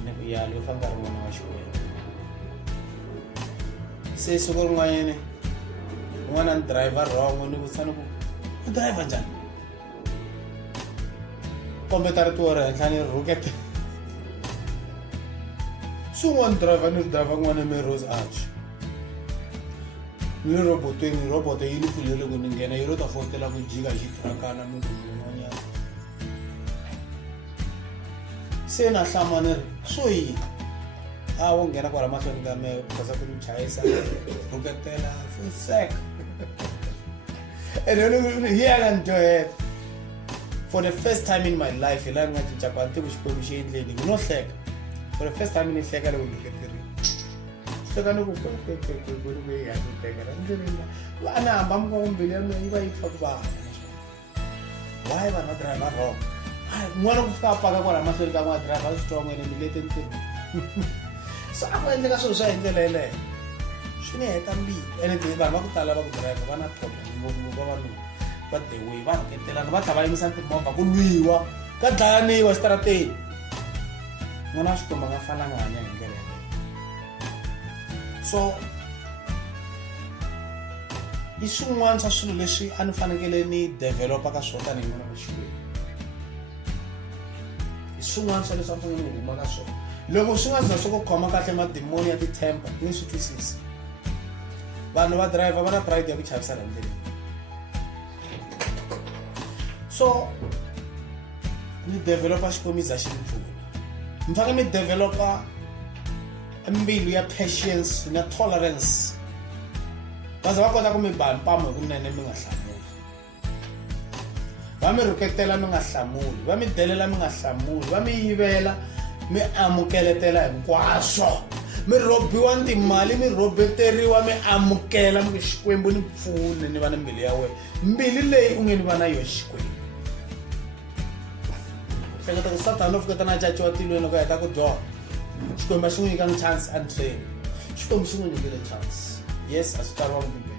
ni ku yalo u fanga ri n'wana wa xikwembu se siku rin'wanyani n'wana ni driver rhongo ni vutisa ni ku u driver njhani kombeta ritiwo ri henhla ni rhukete swin'wana driver ni driver n'wana mi rose arch ni robotweni roboto yi ni pfulele ku ni nghena yi ro ta fotela ku jika hi xithirakana munhu un'wanyana se na hlama ni ri swo yini a wo nghena kwala mahlweni ka me kosa ku ni chayisa rhuketela for sec and here I can do it for the first time in my life hi laha ni nga cinca ku a ni tivi xikwembu xi endleni ni no hleka for the first time ni hleka loko ni rhuketerile hleka ni ku ya ni tekela ndzeleni va ni hamba mi mbilu ya mina yi va yi fa ku vana why vanhu va driver wrong n'wana ku fika a paka kwala mahlweni ka n'wana driver a swi twa n'wene mi lete ntirhweni so a ku endleka swilo swa hi ndlela yeleyo swi ni heta mbilu ene vanhu va ku tala va ku driver va na problem ngopfungopfu vavanuna va the way va rhuketelana va tlha va yimisa timovha ku lwiwa ka dlayaniwa xitarateni n'wana wa xikwembu a nga fananga hanya hi ndlela yeleyo so i swin'wana swa swilo leswi a ni fanekele ni developa ka swona tanihi n'wana wa xikwembu i swin'wana swa leswi a fanele ni huma ka swona loko swi nga za swo ku khoma kahle madimoni ya ti-temper ni swi twisisi vanhu va driver va na pride ya ku chavisana hi ndlela so ni developa xikwembu za xi ni pfuna mi fanele mi developa mbilu ya patience na tolerance va za va kota ku mi ba mpamo hi kunene mi nga hlamuli va mi rhuketela mi nga hlamuli va mi delela mi nga hlamuli va mi yivela mi amukeletela hinkwaswo mi rhobiwa timali mi rhobeteriwa mi amukela mi xikwembu ni pfune ni va na mbilu ya wena mbilu leyi u nge ni va na yo xikwembu hleketa ku satana u fiketa na caciwa tilweni loko heta ku dyoha xikwembu a xi n'wi nyikanga chance a ntlheni xikwembu xi n'wi nyikile chance yes a swi tsariwangi bibele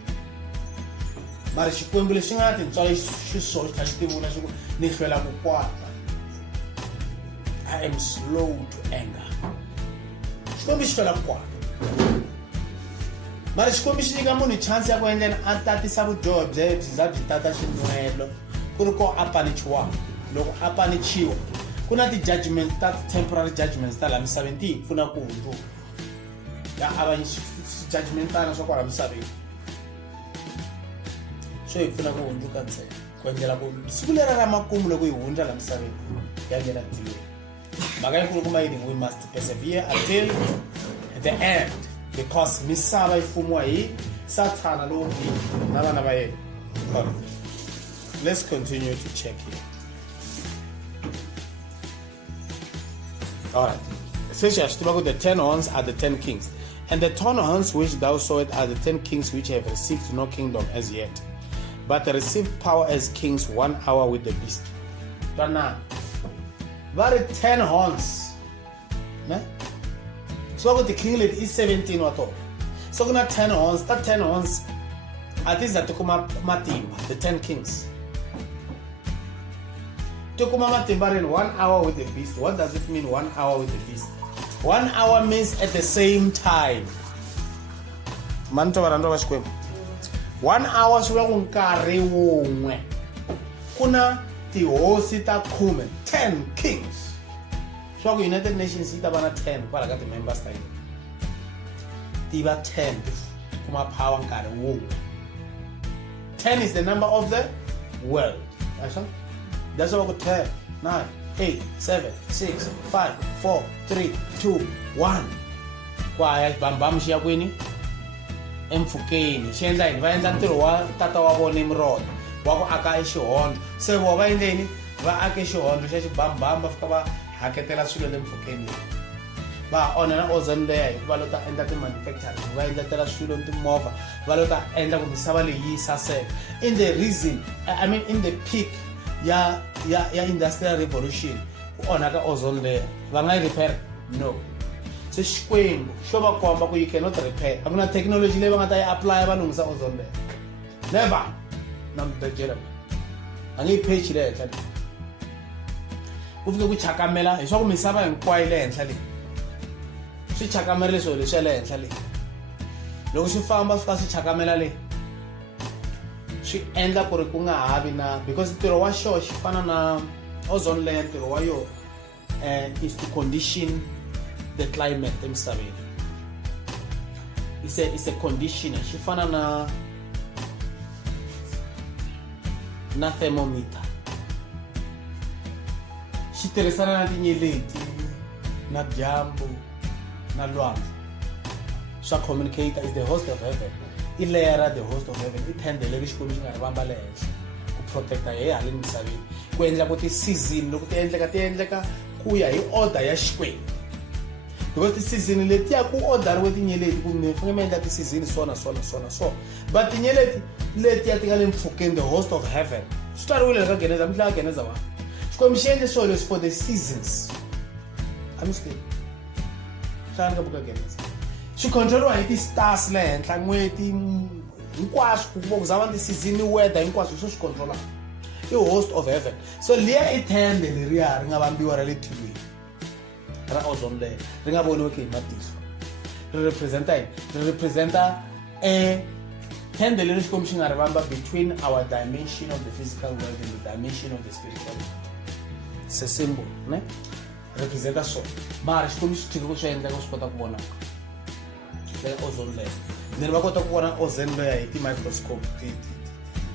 mara xikwembu lexi nga na tintswalo xi so xi tlha xi tivula xi ku ni hlwela ku kwata I am slow to anger xikwembu xi hlwela ku kwata mara xikwembu xi nyika munhu chance ya ku endleni a tatisa vudyoho byebyi za byi tata xinwelo ku ri ko a panichiwa loko a panichiwa ku na ti-judgments ta temporary judgments ta laha misaveni ti hi pfuna ku hundzuka ya avanyisa judgmentana swa kwala misaveni swo hi pfuna ku hundzuka ntsena kwendlela ku siku lera ra makumu loko hi hundza la misaveni ya ngena ndzilweni mhaka yikulu kuma yini we must persevere until the end because misava yi fumiwa hi Sathana lowo biha na vana va yena. Let's continue to check here. Alright. Especially the 10 horns are the 10 kings. And the 10 horns which thou sawest are the 10 kings which have received no kingdom as yet, but they received power as kings 1 hour with the beast. But now, what 10 horns? So the kinglet is 17 or so. So 10 horns, that 10 horns are these that Tukuma Matimba, the 10 kings. Tukuma Matimba in 1 hour with the beast. What does it mean 1 hour with the beast? 1 hour means at the same time. 1 hour swa nkarhi wun'we. Kuna Tihosi ta 10 kings. So United Nations ita bana 10 kwala ka the members ta. Tiba 10 kuma power nkarhi wun'we. 10 is the number of the world. That's what we 10, 9, 8, 7, 6, 5, 4, 3, 2, 1. Kwaya bambam siya kwini emfukeni xendla yini va endla ntirho wa tata wa vona Nimrod wa ku aka exihondlo se vo va endleni va ake xihondlo xa xibambam va fika va haketela swilo le mfukeni va onhela ozone layer hikuva loko ta endla ti-manufacturing va endletela swilo timovha va loko ta endla ku misava leyi yi saseka in the reason in the peak ya industrial revolution ku onhaka ozone layer va nga yi repair no so xikwembu xo va komba ku you cannot repair a ku na technology leyi va nga ta yi apply va lunghisa ozone layer never na mbejela a nge yi phechi le henhla leyi ku fike ku chakamela hi swa ku misava hinkwayo le henhla leyi swi chakamerile swilo leswi ya le henhla leyi loko swi famba fika swi chakamela leyi swi endla ku ri ku nga havi na because ntirho wa xo xi fana na ozone layer ntirho wa yo is to condition the climate emisaveni is a conditioner xi fana na thermometer xi tirhisana na tinyeleti na dyambu na lwandle swa communicator is the host of heaven I layera the host of heaven I thendele xikwembu xi nga ri vamba le henhla ku protecta hi haleni misaveni ku endla ku ti-season loko ti endleka ku ya hi order ya xikwembu because ti-season letiya ku orderiwe tinyeleti ku mi fanele mi endla ti-season so but tinyeleti letiya ti nga le mpfhukeni the host of heaven swi tswariwile ka geneza mi hlaya geneza wa xikwembu xi endle swilo leswi for the seasons amistate hlaya ka buka geneza swi controliwa hi ti-stars le henhla n'weti hinkwaswo ku zava ti-season weather hinkwaswo swo swi controla I host of heaven so liya I tende leriya ri nga vambiwa ra le tilweni ra ozone layer ri nga voniwi hi matihlo ri representa a tende leri xikwembu xi nga ri vamba between our dimension of the physical world and the dimension of the spiritual world it's a symbol ne representa so mara xikwembu xi tshike ku swi endla ku swi kota ku vonaka le ozone layer then va kota ku vona ozone layer hi ti-microscope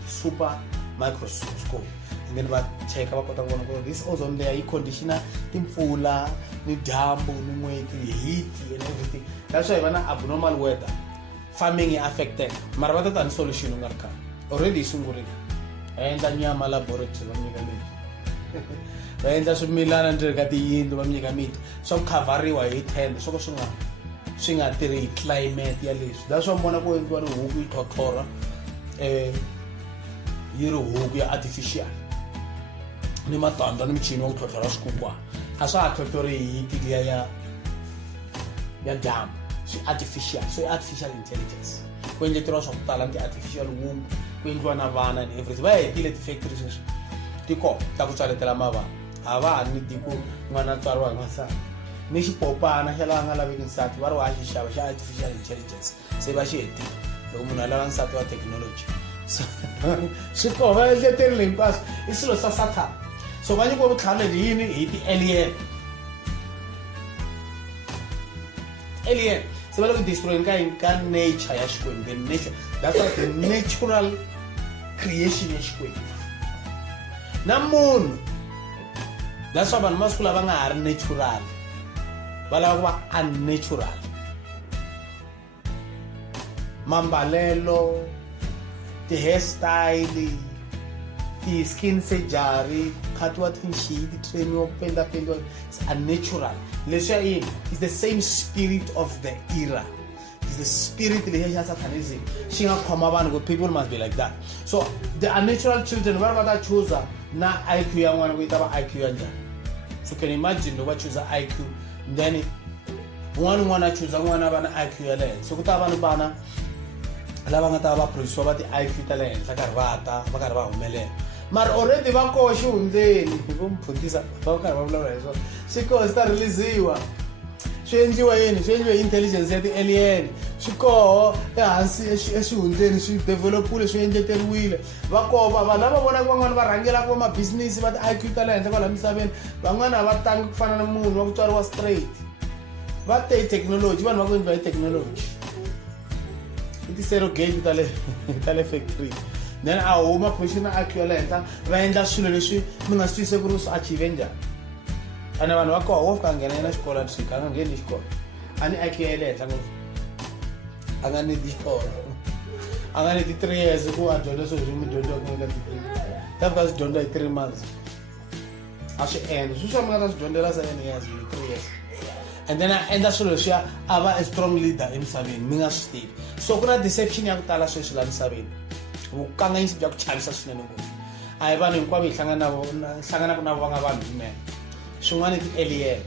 super microscope and then va cheka va kota ku vona ku this ozone layer yi conditiona timpfula ni dyambu ni n'weti heat and everything that's why vana abnormal weather farming is affected mara va ta ta ni solution nga ri kha already yi sungurile va endla nyama laboratory va nyika miti va endla swimilana ndzeni ka tiyindlu va nyika miti swa ku khavariwa hi tent swo ka swi nga tirhi hi climate ya leswi that's why vona ku endliwa ni huku yi tlhotlhora yi ri huku ya artificial ni matandza ni michini wa ku tlhotlhora swikukwana a swa ha tlhotlhori hi tiliya ya dyambu swi artificial so artificial intelligence ku endleteriwa swa ku tala ni ti-artificial womb ku endliwa na vana and everything va hetile ti-factory sweswi tiko ta ku tswaletela mavana a va ha ni tiko n'wana tswariwa hi n'wansati ni xipopana xa lava nga laveki nsati va ri wa xi xava xa artificial intelligence se va xi hetile loko munhu a lava nsati wa technology so swi koho va endleterile hinkwaswo I swilo swa Sathana so va nyikiwa vutlhari lebyi yini hi ti-alien se va le ku destroyeni ka nature ya xikwembu the nature that's why the natural creation ya xikwembu na munhu. That's why vanhu masiku lava nga ha ri natural, va lava ku va unnatural. Mambalelo, ti-hairstyle, ti-skin surgery, khatiwa tinxiti, trainiwa ku pendapendiwa, it's unnatural. Leswi is the same spirit of the era. It's the spirit lexiya xa satanism xi nga khoma vanhu, people must be like that. So the unnatural children va va ta choose na IQ ya n'wana ku yi ta va IQ ya njhani. So can you imagine loko va choose IQ, then n'wana choose n'wana va na IQ ya le henhla. So ku ta va ni vana lava nga ta va produce va ti IQ ta le henhla karhi va karhi va humelela. Mara already va koho xihundzeni, hi vo mphutisa va karhi va vulavula hi swona. Swi koho swi ta release-iwa. Swi endliwa yini? Swi endliwa intelligence ya ti-alien. Swi koho ehansi exihundzeni, swi developile, swi endleteriwile. Va koho vanhu lava vonaka van'wana va rhangelaka va ma-business va ti-IQ ta le henhla kwala misaveni. Van'wana a va tangi ku fana na munhu wa ku tswariwa straight. Va te technology, vanhu va ku endliwa hi technology. I ti-surrogate ta le factory. Then a huma position IQ ya le henhla, va endla swilo leswi mi nga swi twisisi ku ri swi achieve njhani. Ane vanhu va koho wo fika a nghena yena xikolo a tshika a nga ngheni xikolo. A ni IQ ya le henhla ngopfu. A nga ni xikolo. A nga ni 3 years ku a dyondza swilo leswi mi dyondzaka eka ti-3. Ta fika swi dyondza hi 3 months. A swi endla. Swilo swa mi nga ta swi dyondzela 7 years hi 3 years. And then a endla swilo leswiya a va a strong leader emisaveni, mi nga swi tivi. So ku na deception ya ku tala sweswi laha misaveni. Vukanganyisi bya ku chavisa swinene ngopfu. A hi vanhu hinkwavo hi hlanganaka na vo va nga vanhu swinene. Swin'wana i ti-alien,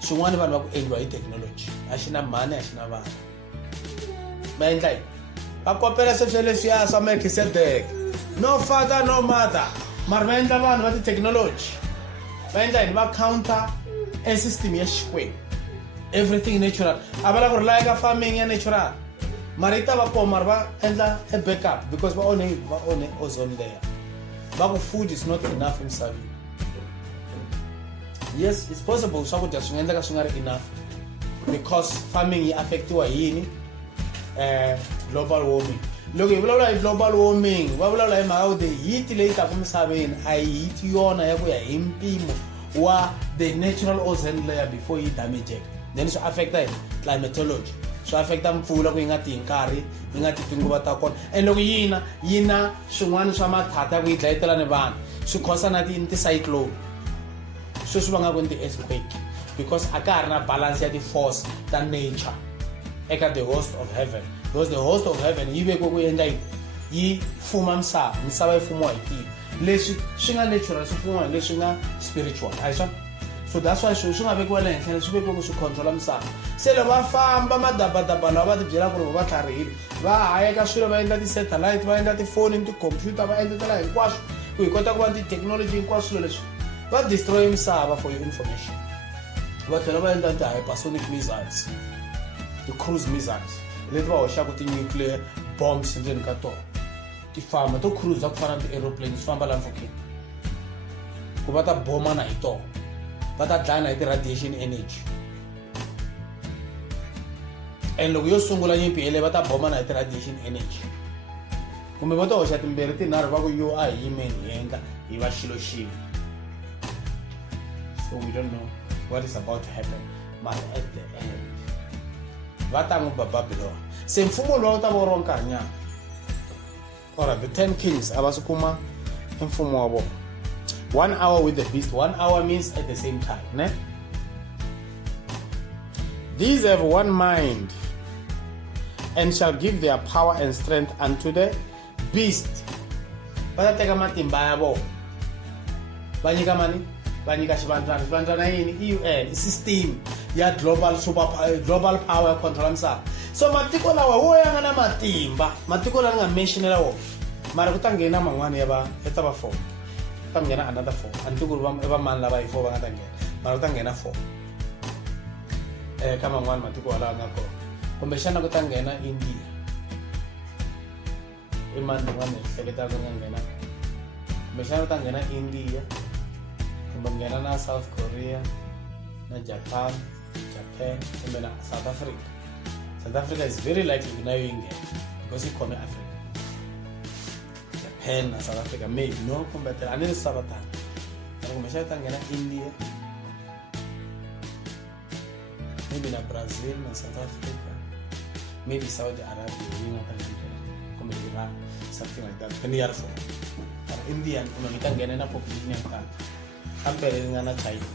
swin'wana vanhu va ku endliwa hi technology. A xi na mani, a xi na vana. Va endla yini? Va kopela sweswo leswiya swa Melchizedek. No father, no mother. Mara va endla vanhu va ti-technology. Va endla yini? Va counter a system ya Xikwembu. Everything natural. A va lava ku ri laha eka farming ya natural. Mara yi ta va kona, mara va endla a backup because va onhe ozone layer. Va ku food is not enough emisaveni. Yes, it's possible swakudya swi nga endleka swi nga ri enough because farming yi affectiwa hi yini? Global warming. Loko hi vulavula hi global warming, va vulavula hi mhaka ku the heat leyi taka emisaveni a hi heat yona ya ku ya hi mpimo wa the natural ozone layer before yi damageka. Then swi affecta hi climatology. Swi affecta mpfula ku yi nga ti hi nkarhi, yi nga ti tinguva ta kona. And loko yi na swin'wana swa mathata ya ku yi dlayetela ni vanhu. Swi khosa na ti-cyclone. Sweswi va nga ku ni ti-earthquake because a ka ha ri na balance ya ti-force ta nature eka the host of heaven. Because the host of heaven yi vekiwe ku endla yi fuma misava yi fumiwa hi tilo. Leswi swi nga natural swi fumiwa hi leswi nga spiritual, a hi swona? So that's why swi nga vekiwa le henhla swi vekiwe ku swi controla misava. Se loko va famba madabadaba lawa va ti byela ku ri va tlharihile, va hayeka swilo va endla ti-satellite, va endla tifoni, ti-computer, va endletela hinkwaswo ku hi kota ku va ti-technology hinkwaswo swilo leswi va destroy misava for your information. Va tlhela va endla ti-hypersonic missiles, ti-cruise missiles leti va hoxaka ti-nuclear bombs endzeni ka tona. Ti famba to cruise ku fana na ti-aeroplane swi famba laha mpfhukeni ku va ta bomana hi tona, va ta dlaya na hi ti-radiation energy. And loko yo sungula nyimpi yeleyo va ta bomana hi ti-radiation energy. Kumbe va ta hoxa timbirhi tinharhu va ku yo a hi yimeni hi endla hi va xilo xin'we. So we don't know what is about to happen, but at the end va ta n'wi ba Babylon. Se mfumo lowu ta va ri wa nkarhinyana. Alright, the 10 kings a va swi kuma mfumo wa vona. 1 hour with the beast. 1 hour means at the same time, ne? These have one mind and shall give their power and strength unto the beast. Va ta teka matimba ya vona. Va nyika mani? Va nyika xivandlana. Xivandlana yini? UN, system ya global power ya control misava. So matiko lawa wo ya nga na matimba, matiko lawa nga mentionela wo. Mara ku ta nghena man'wana ya ta va 4. Ta nghena another 4. Anti ku ri va mani lava hi 4 va nga ta nghena. Mara ku ta nghena 4. Ka man'wana matiko lawa nga kona. Kumbe xana ku ta nghena India. I mani man'wana hleketa ku nga nghena. Kumbe xana ku ta nghena India. Kumbe nghena na South Korea, na Japan, kumbe na South Africa. South Africa is very likely to now ingena because it come Africa. pen na South Africa maybe no combat anele sabatana kumeshata ngena India maybe na Brazil na South Africa maybe Saudi Arabia kuma Iran something like that and year for Indian kumita ngena na population yakala ampere ngana China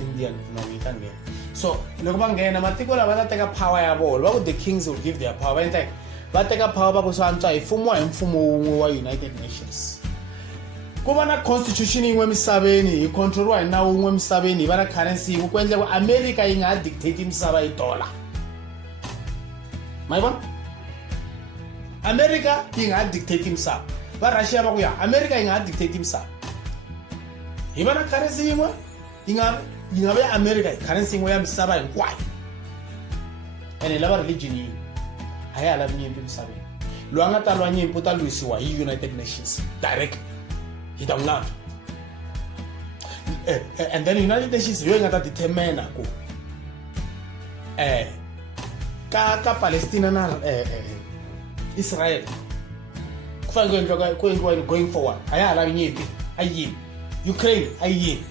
Indian kumita ngena so loko bangena matiko la bateka power ya bolo ba the kings will give their power and like bateka power ba kusantsha ifumo wa United Nations kuba na constitution yin'we emisaveni yi controliwa hi nawu wun'we emisaveni hi va na currency ku ku endla ku America yi nga dictate misava hi dollar ma vona America yi nga dictate misava va Russia va ku ya America yi nga dictate misava hi va na currency yin'we yi nga va ya America currency yin'we ya misava hinkwayo ene lava religion yi a ya lavi nyimpi misaveni loyi a nga ta lwa nyimpi u ta lwisiwa hi United Nations direct hi ta n'wi and then United Nations yo nga ta determine ku ka Palestine na Israel ku fanele ku endliwa going forward a ya lavi nyimpi a yini Ukraine a yini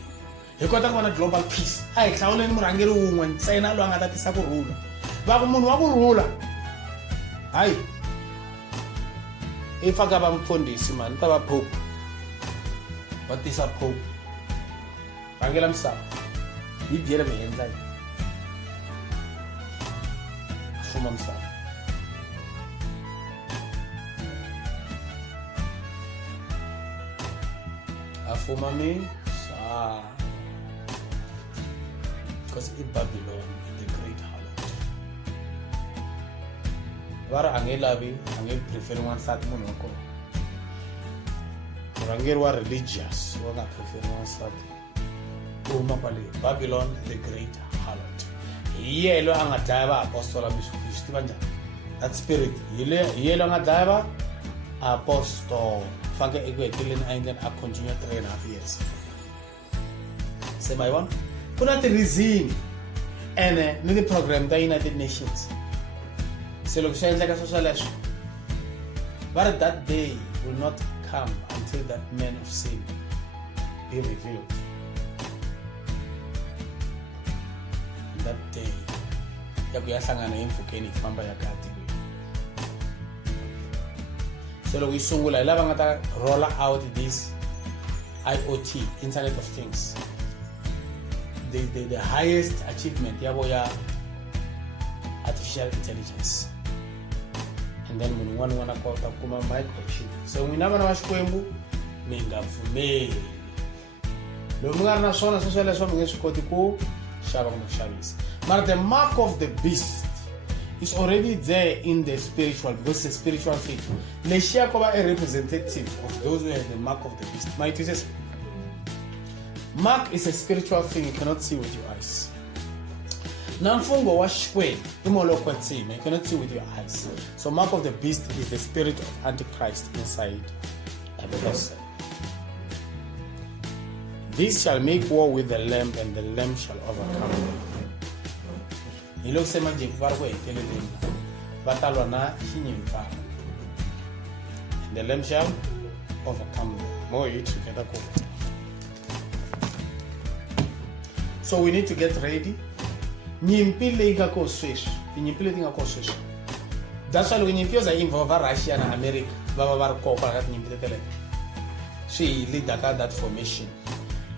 hi kota ku va na global peace a hi hlawuleni murhangeri wun'we ntsena loyi a nga ta tisa kurhula va ku munhu wa kurhula hayi i faka va mfundhisi mani ta va pope va tisa pope rhangela misava yi byele mi endla yini fuma misava a fuma misava because in Babylon the great harlot vara ange prefer wansati munhu wa kona murhangeri wa religious wa nga prefer wansati uma kwale Babylon the great harlot yelo anga dlaya va apostola bishopi va njhani that spirit yelo anga dlaya va apostle fanke eku heteleni a endleni a continue 3.5 years se my one kuna ti reason ene ni the program ta United Nations se loko swi endleka swo sweleswo but that day will not come until that man of sin be revealed. And that day yaku yahlangana emfukeni famba yakati so loko isungula lava nga ta roll out this IoT Internet of Things the highest achievement yabo ya artificial intelligence and then munhu un'wana n'wana kota kuma microchip so n'wina vana va Xikwembu mi nga pfumeli loko mi nga ri na swona swesweleswo mi nge swi koti ku xava kumbe ku xavisa mara the mark of the beast is already there in the spiritual because it's a spiritual thing lexiya ko va a representative of those who have the mark of the beast my teachers mark is a spiritual thing you cannot see with your eyes na mfungo wa Xikwembu I moloko ntsima you cannot see with your eyes so mark of the beast is the spirit of Antichrist inside a person. This shall make war with the lamb and the lamb shall overcome them. Hi loko se manjeni va ri ku heteleleni va ta lwa na xinyimpfana and the lamb shall overcome them more hit together ko so we need to get ready nyimpi leyi nga ko sweswi tinyimpi leti nga ko sweswi that's why loko nyimpi yo za involve Russia na America va ri koka ka tinyimpi letelete swi leadaka that formation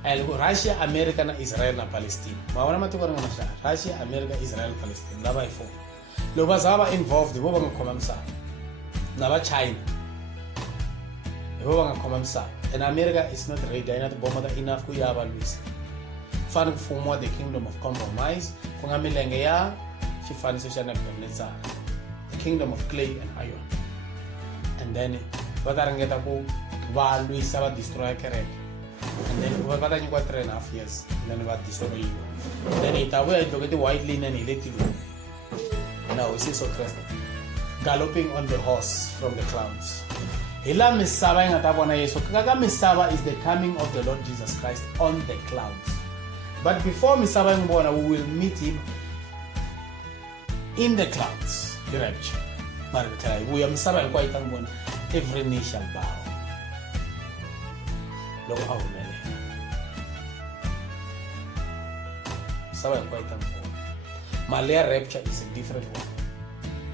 and Russia America na Israel na Palestine ma vona matiko rin'wana xa Russia America Israel Palestine lava hi 4 loko va za va involved vo va nga khoma misava na va China vo va nga khoma misava and America is not ready ayina tibomba ta enough ku ya va lwisa fana mfumo wa the kingdom of compromise ku nga milenge ya xifaniso xa Nebuchadnezzar the kingdom of clay and iron and then va ta ringeta ku va lwisa va destroy kereke and then va ta nyikiwa 3.5 years and then va destroy then ita vuya hi tloketi white linen hi le tilweni now we see so Christ galloping on the horse from the clouds hi la misava yi nga ta vona Yesu ka misava is the coming of the Lord Jesus Christ on the clouds. But before misava yi vona we will meet him in the clouds the rapture mara tla vuya misava hinkwayo yi ta vona every knee shall bow loko a humelela misava hinkwayo ta mfumo. Mali ya rapture is a different one.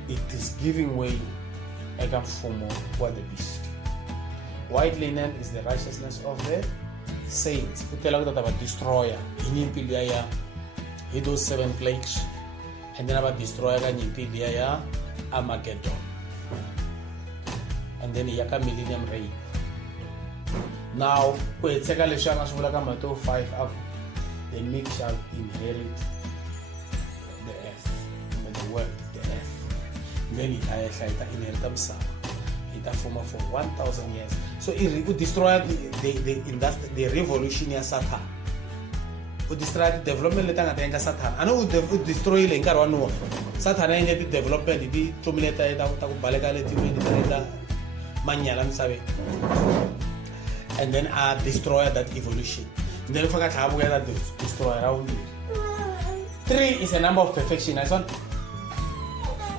It is giving way eka mfumo wa the beast. White linen is the righteousness of the saints. Ku tela ku ta va destroyer hi nyimpi liya ya hi those 7 plagues, and then aba destroyer ka nyimpi liya ya Armageddon, and then ya ka millennium reign. Now ku hetseka leswi a nga swi vula ka Matthew 5 up, the meek shall inherit the earth, the world, the earth. Then it ta inherita misava, ita fuma for 1,000 years. So it destroy the revolution ya Satan. It destroy the development leta nga ta endla Satan. Ano u destroy le nkarhi wa Noah. Satan a endle development di tlumileta ta ku baleka letilweni ta endla manyala misaveni. And then destroy that evolution. And then faka tlhavu ya that destroy around it. 3 is a number of perfection. I saw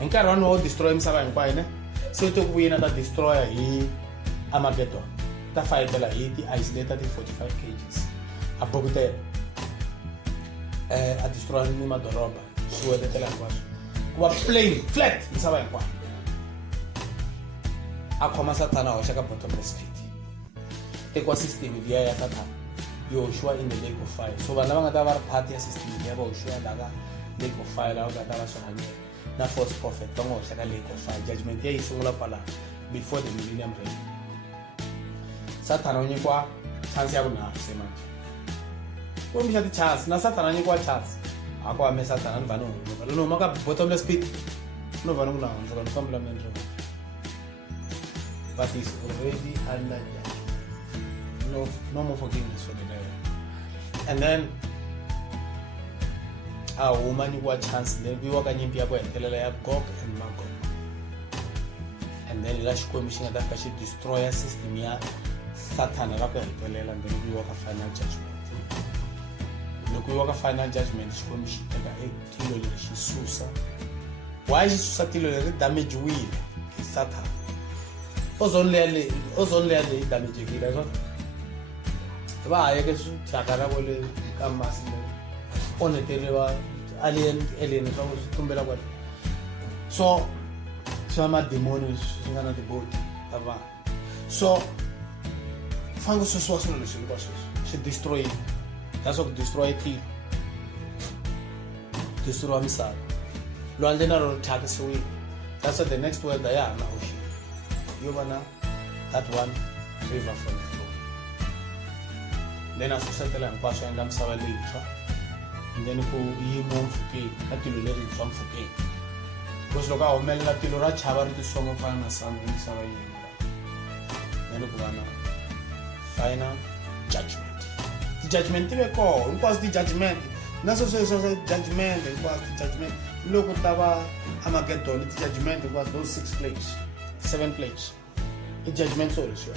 nkarhi wa Noah destroy misava hinkwayo ne. So to win that destroyer hi Armageddon. Ta fightela hi ti isolated 45 kgs. A bogutela. A destroy ni madoroba. Suwedetela hinkwayo. Kuva plain flat misava hinkwayo. A khoma Satana a hoxa ka bottomless pit. Ecosystem liya ya Satan yoshua in the lake of fire. So vanhu lava nga ta va ri part ya system liya va hoxiwa laha lake of fire laha ku nga ta va swi hanyela na false prophet va n'wi hoxa ka lake of fire. Judgment ya yi sungula kwala before the millennium reign. Satan u nyikiwa chance ya vunharhu se manje kumbe xa ti-chance na Satan a nyikiwa chance a ku hame Satan a ni va ni huma loko ni huma ka bottomless pit no va ni ku na hundza vanhu fambela mendro, but is already under judgment. No more forgiveness for the devil. And then a woman you got chance then we walk nyimpi ya ku hetelela ya Gog and Magog. And then la xikwembu that ka xi destroy system ya Satan ra ku hetelela, and then we walk a final judgment. Loko we walk a final judgment xikwembu xi teka tilo leri xi susa. Why xi susa tilo leri damage wile hi Satan. Ozone layer le damage kile so va haye ke tshakara vole ka masi le onetele va alien so tumbela kwa so sama demons ngana the body ava so fango so le silo ba she destroy, that's what destroy it, destroy misava lo andena ro thaka so we. That's what the next word they are now. You wanna that one river from the floor. Then as you settle and pass and I'm sorry, and then you move to that you let it from Fuke. Because look how many Tilura Chavar to some of us and sorry. Then you wanna final judgment. The judgment they call it was the judgment. Not so judgment, it was the judgment. Look at our Armageddon, it's judgment, it was those 6 plagues. 7 plagues. A judgment solution.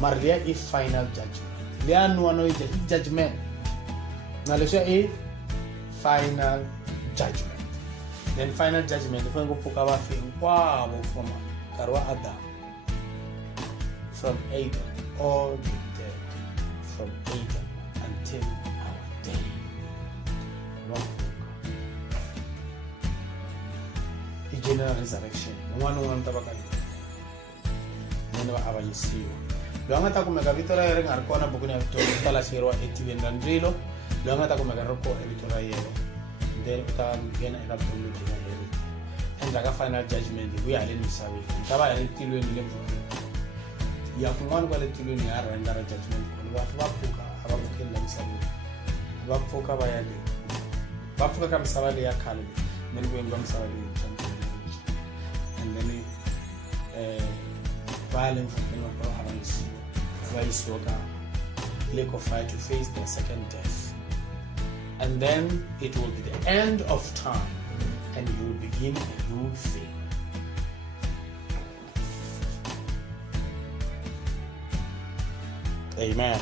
Maria is final judgment. There no one is judgment. Now let's say a final judgment. Then final judgment. If we go for our thing, wow, from Karwa Adam, from Adam, all the dead, from Adam until our day. The general resurrection. One tabakali. Neno abanyisiwa. Lo nga ta kumeka vito ra yere ngari kona bukuni ya Victoria tala shirwa etiven randrilo. Lo nga ta kumeka roko Victoria yere. Then uta ngena eka bulu jina yere. Endla ka final judgment we are in misawi. Taba ya tilweni le mvuke. Ya kumwana kwa le tilweni ya renda ra judgment ko wa bapuka abapukela misawi. Bapuka bayale. Bapuka ka misawa le ya khale. Then we ngwa misawa le and then violence lake of fire to face the second death, and then it will be the end of time and you will begin a new thing. Amen.